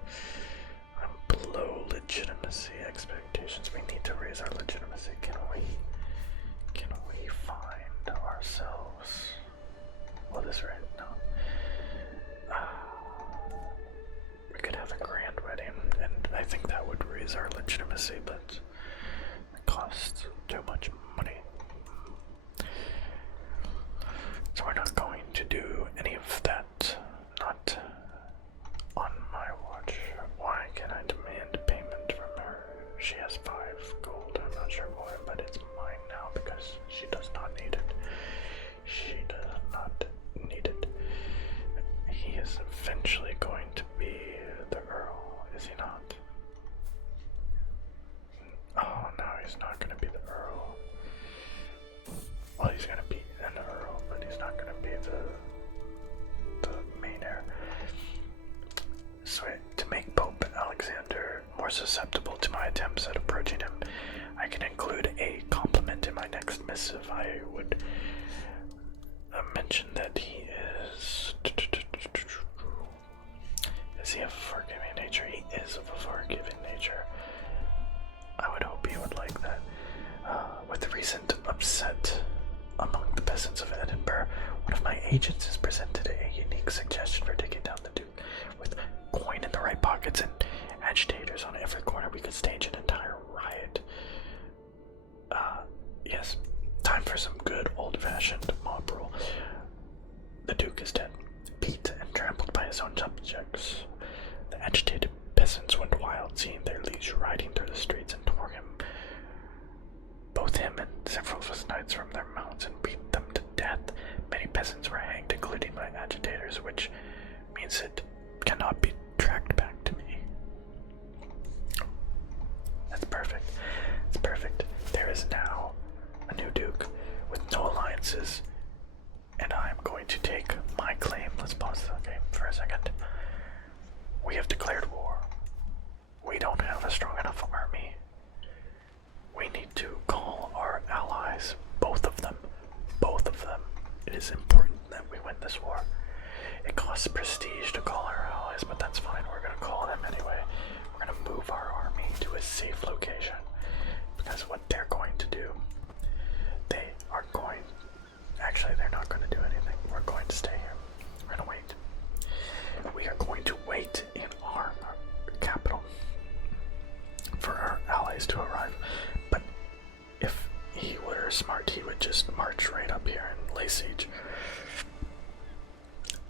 I'm below legitimacy expectations. We need to raise our legitimacy. Can we find ourselves? Well, this right? No. We could have a grand wedding, and I think that would raise our legitimacy, but it costs too much money. So we're not going to do any of that. Not attempts at approaching him. I can include a compliment in my next missive. I would mention that he is... Is he of a forgiving nature? He is of a forgiving nature. I would hope he would like that. With the recent upset among the peasants of Edinburgh, one of my agents has presented a unique suggestion for taking down the Duke. With coin in the right pockets and agitators on every corner, we could stage an entire riot. Yes, time for some good old-fashioned mob rule. The Duke is dead, beat and trampled by his own subjects. The agitated peasants went wild, seeing their liege riding through the streets, and tore him, both him and several of his knights, from their mounts and beat them to death. Many peasants were hanged, including my agitators, which means it cannot be tracked back to me. That's perfect. It's perfect. There is now a new Duke with no alliances, and I'm going to take my claim. Let's pause the game for a second. We have declared war. We don't have a strong enough army. We need to call our allies, both of them. It is important that we win this war. It costs prestige to call our allies, but that's fine. We're going to call them anyway. We're going to move our army to a safe location, because what they're going to do, actually they're not going to do anything. We're going to stay here. We're going to wait. We are going to wait in our capital for our allies to arrive. But if he were smart, he would just march right up here and lay siege.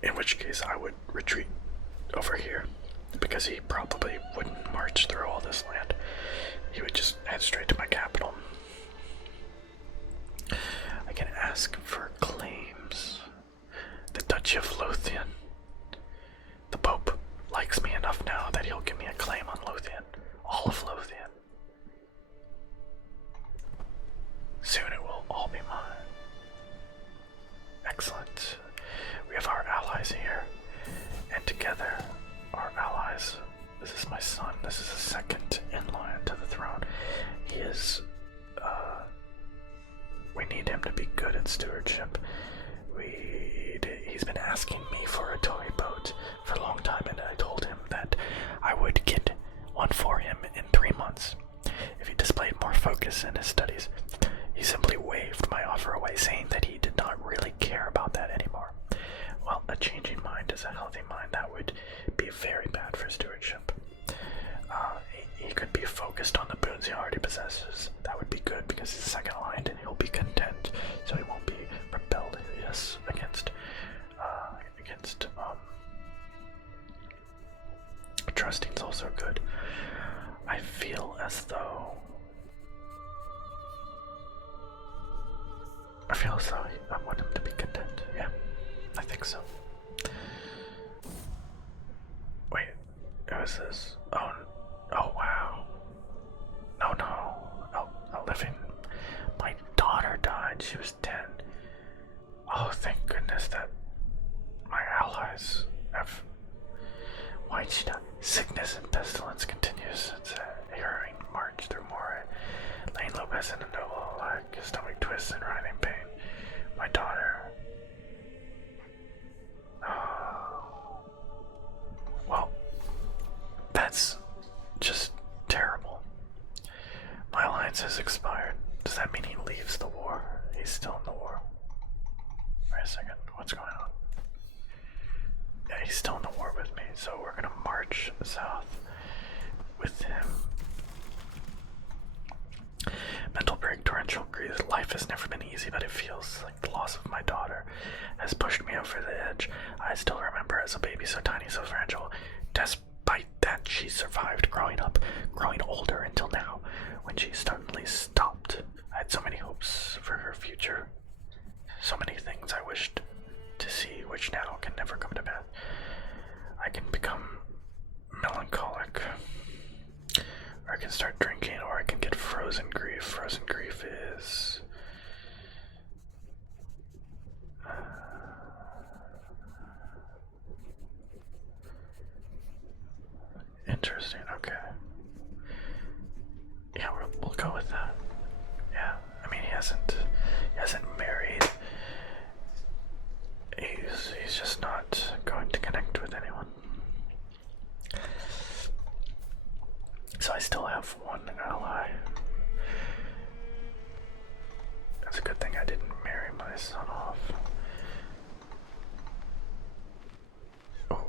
In which case I would retreat over here, because he probably wouldn't march through all this land. He would just head straight to my capital. I can ask for claims. The Duchy of Lothian. The Pope likes me enough now that he'll give me a claim on Lothian. All of Lothian. Soon it will all be mine. Excellent. We have our allies here, and together, our allies. This is my son. This is the second in line to the throne. He is, we need him to be good at stewardship. He's been asking me for a toy boat for a long time, and I told him that I would get one for him in 3 months if he displayed more focus in his studies. He simply waved my offer away, saying that he did not really care about that anymore. Well, a changing mind is a healthy mind. That would be very bad for stewardship. He could be focused on the boons he already possesses. That would be good, because he's second line and he'll be content, so he won't be rebellious against trusting's also good. I feel as though I want him to be content. Yeah, I think so. Wait, who is this? Oh wow. No. Living. My daughter died. She was 10. Oh, thank goodness that my allies have. Why'd she die? Sickness and pestilence continues. It's a harrowing march through Moray. Laying low peasant and noble alike, stomach twists and writhing pain. My daughter. Oh. Well, that's just terrible. My alliance has expired. Does that mean he leaves the war? He's still in the war. Wait a second, what's going on? Yeah, he's still in the war with me, so we're gonna march south with him. Mental break, torrential grief. Life has never been easy, but it feels like the loss of my daughter has pushed me over the edge. I still remember as a baby, so tiny, so fragile. Despite that, she survived growing up, growing older until now, when she suddenly stopped. I had so many hopes for her future. So many things I wished to see, which now can never come to pass. I can become melancholic, or I can start drinking, or I can get frozen grief. Frozen grief is interesting. Okay. son off. Oh.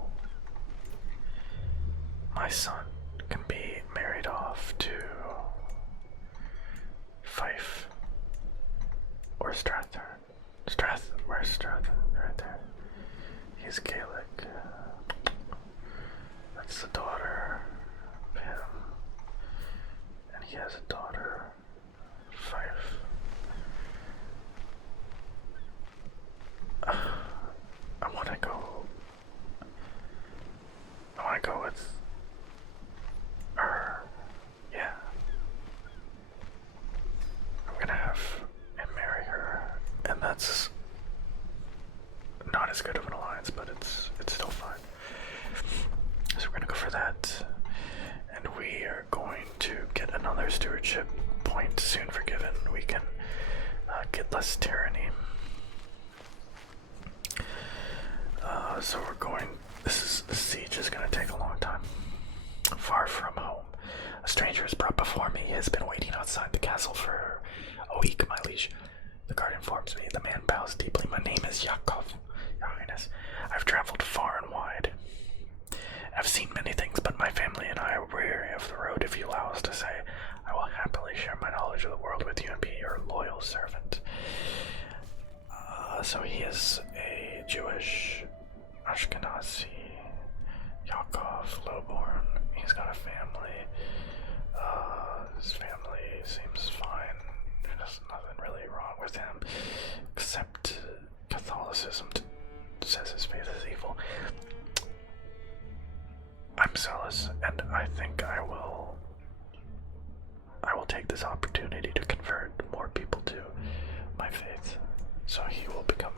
My son can be married off to Fife or Strathern. Where's Strathern? Right there. He's Gaelic. That's the daughter of him. And he has a daughter, Fife. I wanna go with her. Yeah. I'm gonna have him marry her, and that's not as good of an alliance, but it's still fine. So we're gonna go for that, and we are going to get another stewardship point soon forgiven. We can get less tyranny. So we're going. The siege is gonna take a long time. Far from home, a stranger is brought before me. He has been waiting outside the castle for a week, my liege. The guard informs me. The man bows deeply. My name is Yakov, Your Highness. I've traveled far and wide. I've seen many things, but my family and I are weary of the road. If you allow us to say, I will happily share my knowledge of the world with you and be your loyal servant. So he is a Jewish Ashkenazi Yakov, lowborn. He's got a family. His family seems fine. There's nothing really wrong with him, except Catholicism says his faith is evil. I'm zealous, and I think I will take this opportunity to convert more people to my faith. So he will become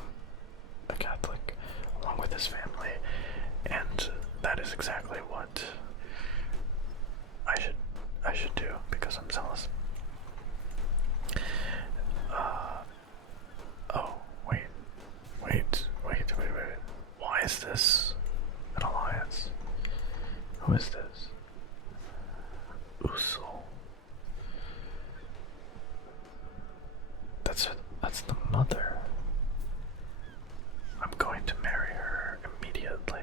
a Catholic along with his family, and that is exactly what I should do because I'm zealous. Oh, wait. Why is this an alliance? Who is this? Usul. That's the mother. I'm going to marry her immediately.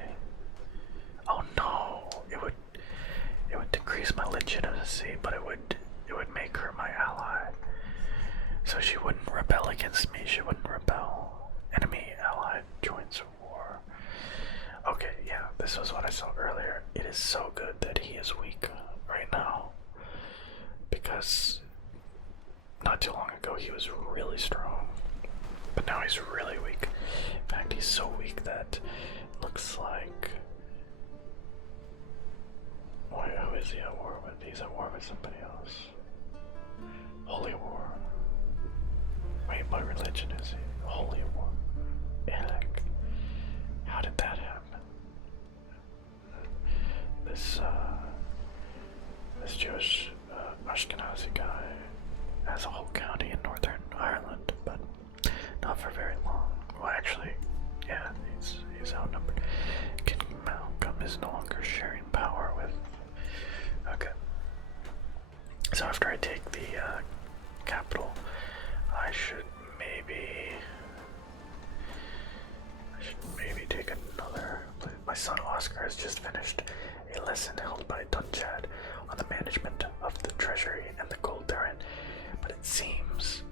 Oh no, it would decrease my legitimacy, but it would make her my ally. So she wouldn't rebel against me, she wouldn't rebel. Enemy ally joins war. Okay, yeah, this was what I saw earlier. It is so good that he is weak right now, because not too long ago he was really strong, but now he's really weak. In fact, he's so weak that it looks like... Who is he at war with? He's at war with somebody else. Holy war. Wait, what religion is he? Holy war. Heck. How did that happen? This Jewish Ashkenazi guy has a whole county in Northern Ireland, but not for very long. Well, actually, yeah, he's outnumbered. King Malcolm is no longer sharing power with... Okay. So after I take the capital, I should maybe take another. My son Oscar has just finished a lesson held by Dunchad on the management of the treasury and the gold therein, but it seems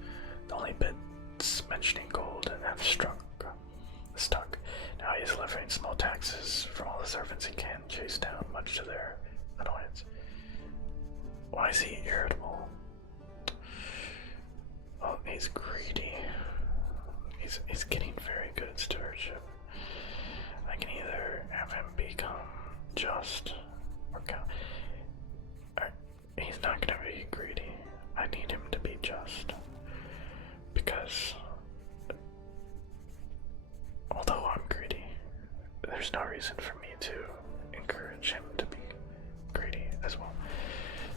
the only bits mentioning gold have stuck. Now he is levying small taxes from all the servants he can chase down, much to their annoyance. Why is he irritable? Oh, he's greedy. He's getting very good at stewardship. I can either have him become just or he's not gonna be greedy. I need him to be just, because although I'm greedy, there's no reason for me to encourage him to be greedy as well.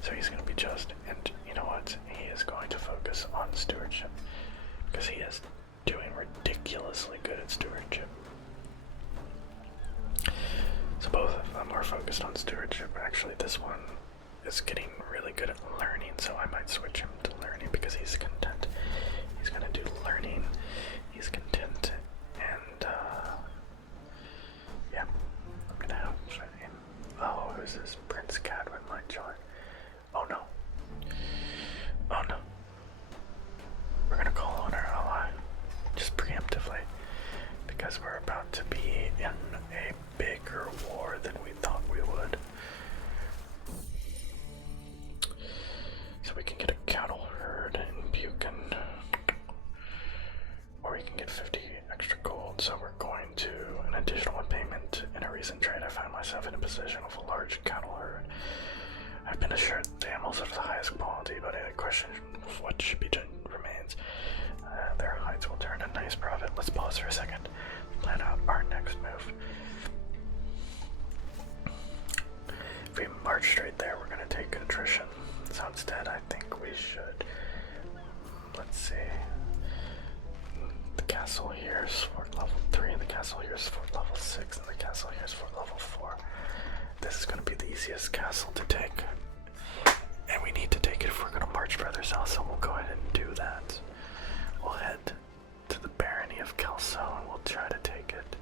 So he's going to be just, and you know what? He is going to focus on stewardship, because he is doing ridiculously good at stewardship. So both of them are focused on stewardship. Actually, this one is getting really good at learning, so I might switch him to learning because he's content. He's going to do learning. He's going can get 50 extra gold, so we're going to an additional payment. In a recent trade, I found myself in a position of a large cattle herd. I've been assured the animals are of the highest quality, but a question of what should be done remains. Their hides will turn a nice profit. Let's pause for a second. Plan out our next move. If we march straight there, we're going to take attrition. So instead, I think we should. Let's see. The castle here is for level 3, and the castle here is for level 6, and the castle here is for level 4. This is going to be the easiest castle to take. And we need to take it if we're going to march further south, so we'll go ahead and do that. We'll head to the barony of Kelso and we'll try to take it.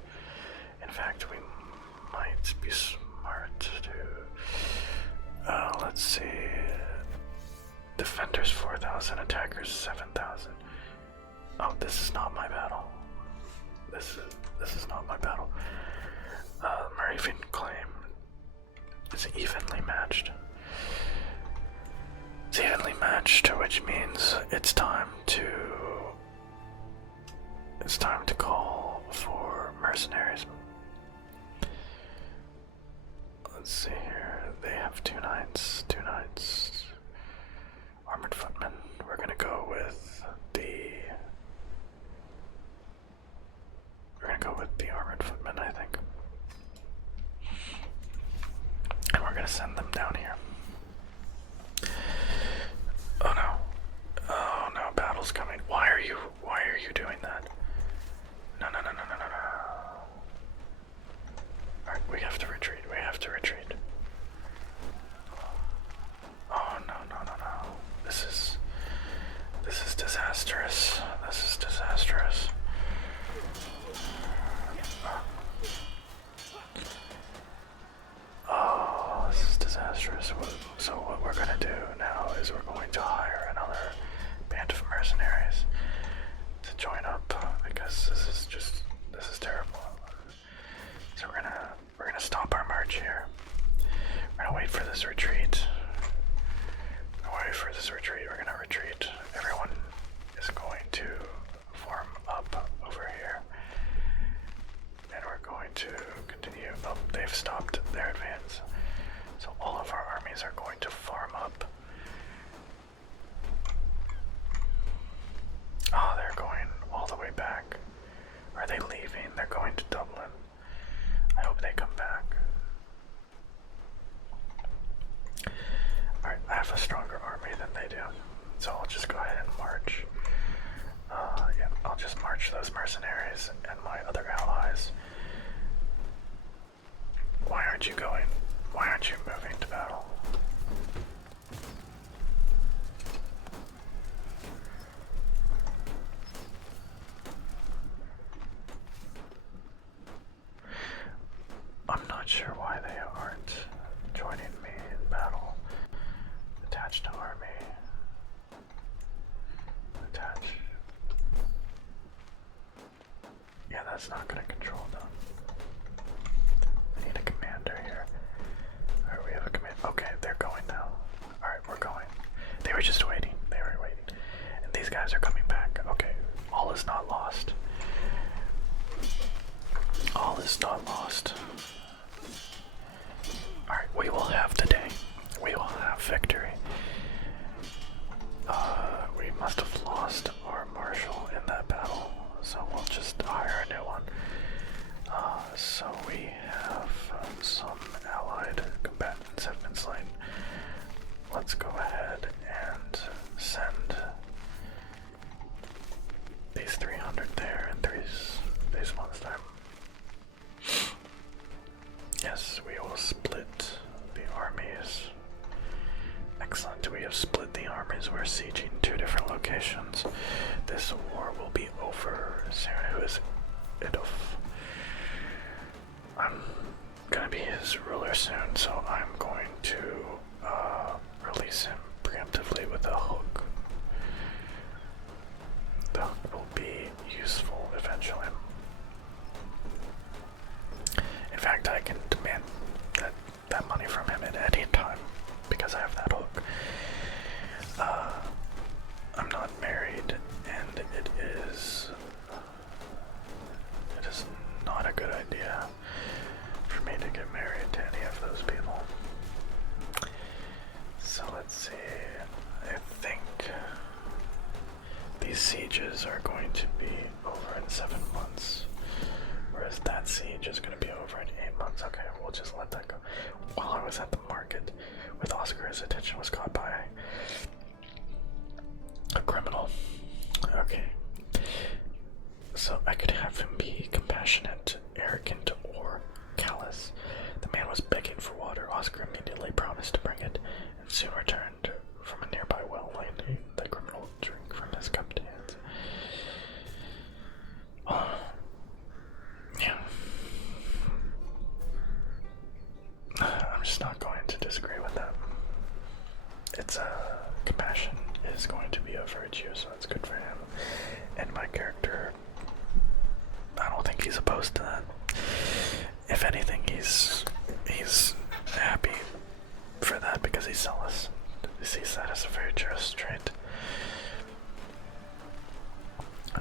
In fact, we might be smart to. Let's see. Defenders 4,000, attackers 7,000. Oh, this is not my battle. This is not my battle. Moravian claim is evenly matched. It's evenly matched, which means it's time to call for mercenaries. Let's see here. They have two knights. Armored footmen. We're gonna go with the armored footmen, I think. And we're gonna send them down here. Oh no. Oh no, battle's coming. Why are you doing that? No. Alright, we have to retreat. Oh no. This is disastrous. Oh, this is disastrous. So what we're gonna do now is we're going to hire another band of mercenaries to join up, because this is terrible. So we're gonna stop our march here. We're gonna wait for this retreat. We're gonna retreat. Everyone is going to form up over here. And we're going to continue. Oh, they've stopped their advance. So all of our armies are going to form up. Oh, they're going all the way back. Are they leaving? They're going to Dublin. I hope they come back. Alright, I have a stronger army than they do. So I'll just go ahead and march. Yeah, I'll just march those mercenaries and my other allies. Why aren't you going? Why aren't you moving to battle? I'm not sure why they aren't joining me in battle. Attached to army. Attach. Yeah, that's not gonna control them. I need a commander here. Alright, we have a command. Okay, they're going now. Alright, we're going. They were just waiting. And these guys are coming back. Okay, all is not lost. All is not lost. Alright, we will have today. We will have victory. We must have lost our marshal in that battle, so we'll just hire a new one. So we have some allied combatants have been slain. Let's go ahead and send these 300 there and these ones there. Yes, we will split the his attention was caught by a criminal. Okay. So I could have him be compassionate, arrogant, or callous. The man was begging for water. Oscar immediately promised to bring it, and soon returned from a nearby well, letting the criminal drink from his cupped hands. Yeah. I'm just not going to disagree with that. It's compassion is going to be a virtue, so that's good for him. And my character, I don't think he's opposed to that. If anything, he's happy for that because he's zealous. He sees that as a virtuous trait.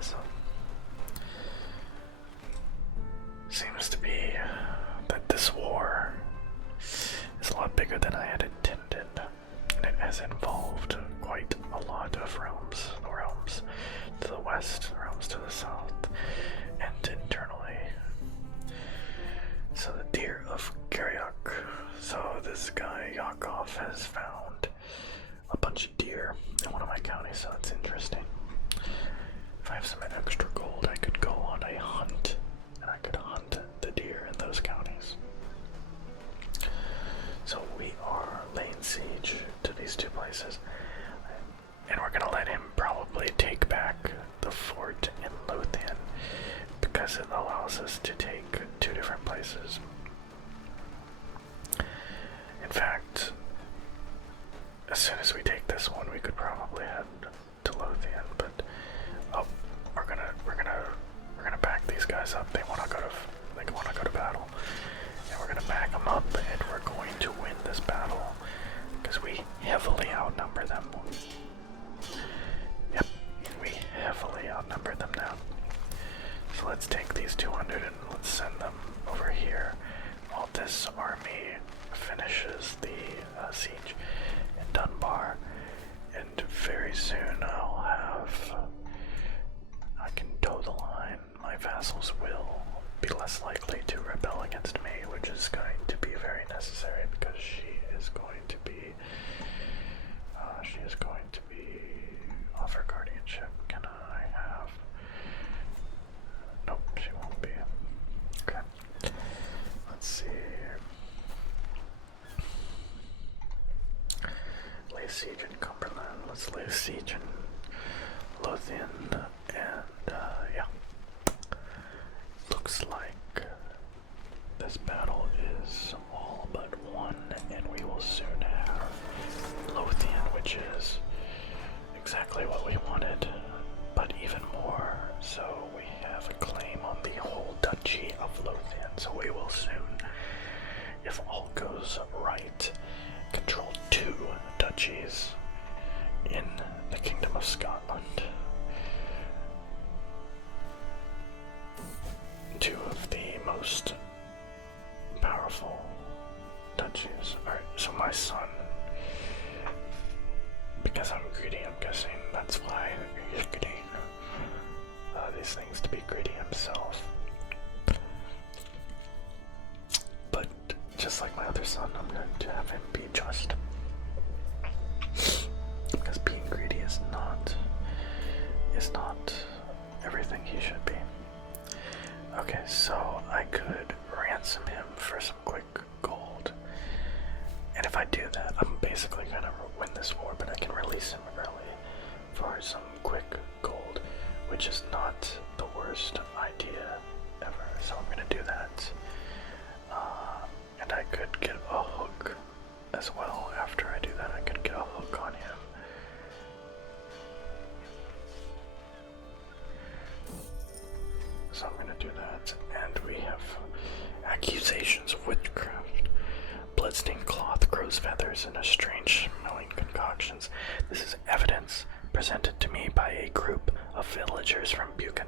So, seems to be that this war is a lot bigger than I had intended, and it has involved quite a lot of realms. The realms to the west, the realms to the south, and internally. So the deer of Karyok. So this guy Yakov has found a bunch of deer in one of my counties, so that's interesting. If I have some extra gold, I could go on a hunt, and I could hunt the deer in those counties. So we are laying siege to these two places, and we're gonna let him probably take back the fort in Lothian because it allows us to take two different places. In fact, as soon as we take this one, we could probably head to Lothian, but we're gonna back these guys up. They wanna go to battle, and we're gonna back them up, and we're going to win this battle because we heavily outnumber them. Yep, we heavily outnumber them now. So let's take these 200 and let's send them over here while this army finishes the siege in Dunbar, and very soon I can toe the line. My vassals will be less likely to rebel against me, which is going to be very necessary because she is going to be offer guardianship. Can I have? Nope, she won't be. Okay. Let's see. Lay siege in Cumberland. Let's lay siege in Lothian, and yeah. Looks like this battle is all but won, and we will soon have Lothian, which is exactly what we wanted, but even more. So we have a claim on the whole duchy of Lothian, so we will soon, if all goes right, control 2 duchies in the Kingdom of Scotland. 2 of the most powerful duchies. Alright, so my son, because I'm greedy, I'm guessing that's why he's getting these things to be greedy himself. But just like my other son, I'm going to have him be just. Because being greedy is not everything he should be. Okay, so I could ransom him for some quick gold. And if I do that, I'm basically gonna win this war, but I can release him early for some quick gold, which is not the worst idea ever. So I'm gonna do that. And I could get a hook as well. After I do that, I could get a hook on him. So I'm gonna do that, and we have accusations of witchcraft, bloodstained cloth, crow's feathers, and a strange smelling concoctions. This is evidence presented to me by a group of villagers from Buchan.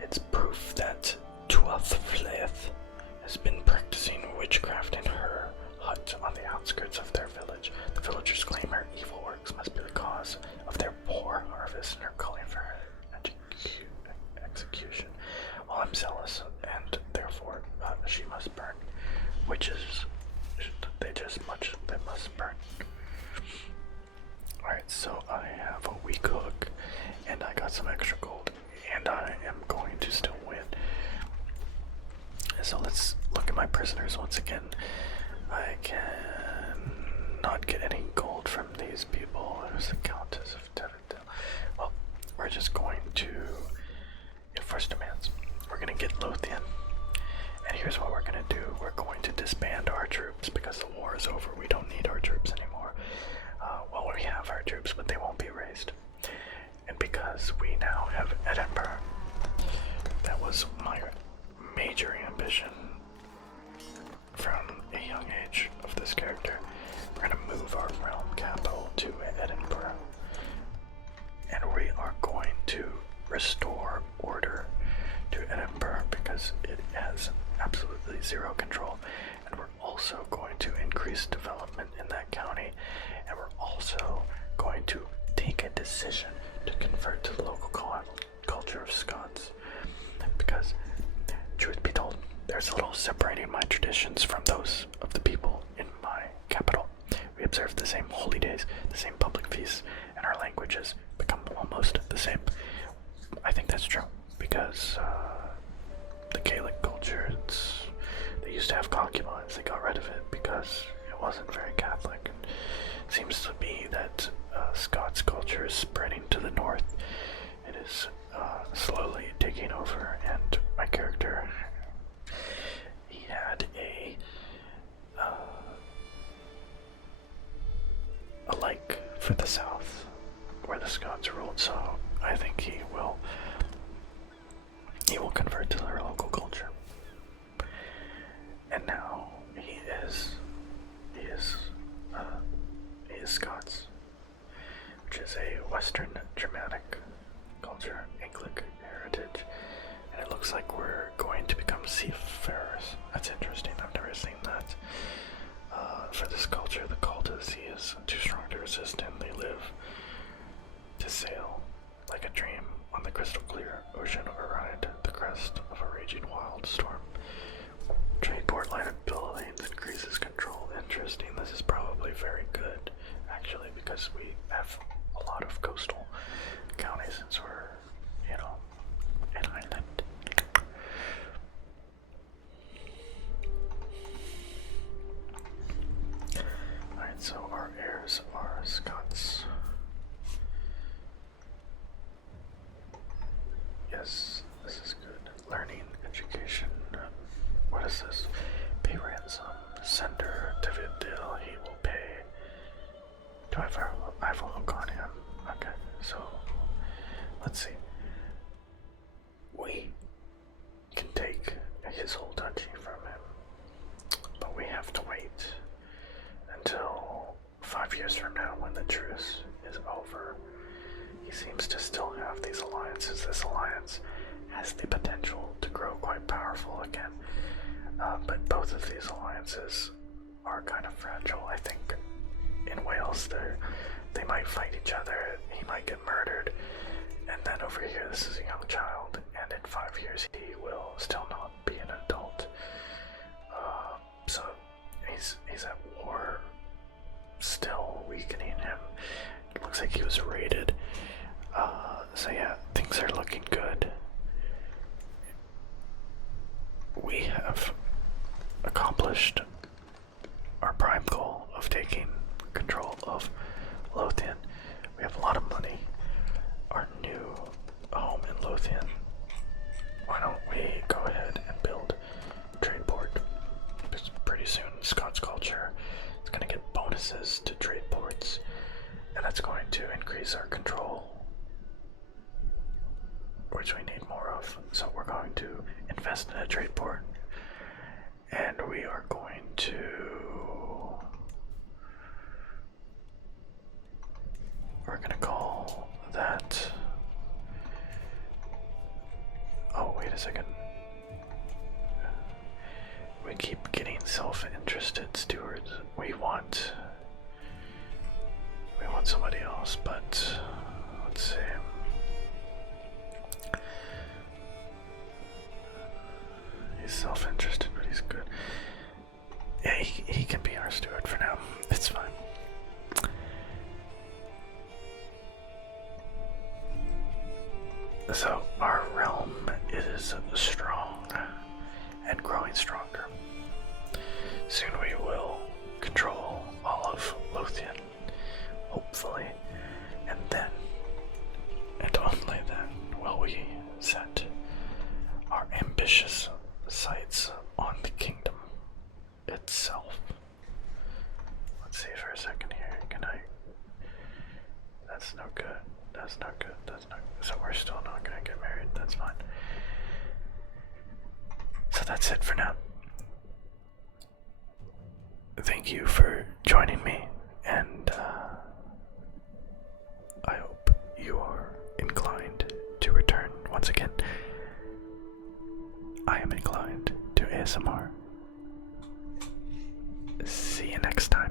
It's proof that Tuath Flaith has been practicing witchcraft in her hut on the outskirts of their village. The villagers claim her evil works must be the cause of their poor harvest and are calling for her execution. Well, I'm zealous, and therefore she must burn. Witches, they must burn. So let's look at my prisoners once again. I can not get any gold from these people. There's the Countess of Devondale. Well, we're just going to enforce demands. We're going to get Lothian. And here's what we're going to do. We're going to disband our troops because the war is over. We don't need our troops anymore. Well, we have our troops, but they won't be raised. And because we now have Edinburgh, that was my major ambition from a young age of this character. We're going to move our realm capital to Edinburgh. And we are going to restore order to Edinburgh because it has absolutely zero control. And we're also going to increase development in that county. And we're also going to take a decision to convert to the local culture of Scots. Because, truth be told, there's a little separating my traditions from those of the people in my capital. We observe the same holy days, the same public feasts, and our languages become almost the same. I think that's true, because the Gaelic culture, they used to have concubines. They got rid of it because it wasn't very Catholic. It seems to be that Scots culture is spreading to the north. It is slowly taking over, and my character, he had a like for the south where the Scots ruled, so I think he will convert to their local culture. And now he is Scots, which is a Western Germanic culture, English heritage, and it looks like we're going to become seafarers. That's interesting. I've never seen that. For this culture, the call to the sea is too strong to resist, and they live to sail like a dream on the crystal clear ocean or ride the crest of a raging wild storm. Trade port line of buildings increases control. Interesting. This is probably very good, actually, because we have a lot of coastal counties since we're, an island. Alright, so our heirs are Scots. Yes, this is good. Learning, education. What is this? Pay ransom. Sender to Vidal, he will pay. Do I have a hook on him? Okay, so let's see. We can take his whole duchy from him, but we have to wait until 5 years from now when the truce is over. He seems to still have these alliances. This alliance has the potential to grow quite powerful again, but both of these alliances are kind of fragile. I think in Wales they might fight each other, he might get murdered, and then over here this is a young child, and in 5 years he will still not be an adult. So he's at war, still weakening him. It looks like he was raided. So yeah, things are looking good. We have accomplished our prime goal of taking control of Lothian. We have a lot of money. Our new home in Lothian. Why don't we go ahead and build a trade port? Because pretty soon Scots culture is going to get bonuses to trade ports, and that's going to increase our control, which we need more of. So we're going to invest in a trade port, and we are going to call that, oh wait a second, we keep getting self-interested stewards. We want somebody else, but let's see. He's self-interested, but he's good. Yeah, he can be our steward for now. It's fine. So our realm is strong and growing strong. that's it for now. Thank you for joining me, and I hope you are inclined to return once again. I am inclined to ASMR. See you next time.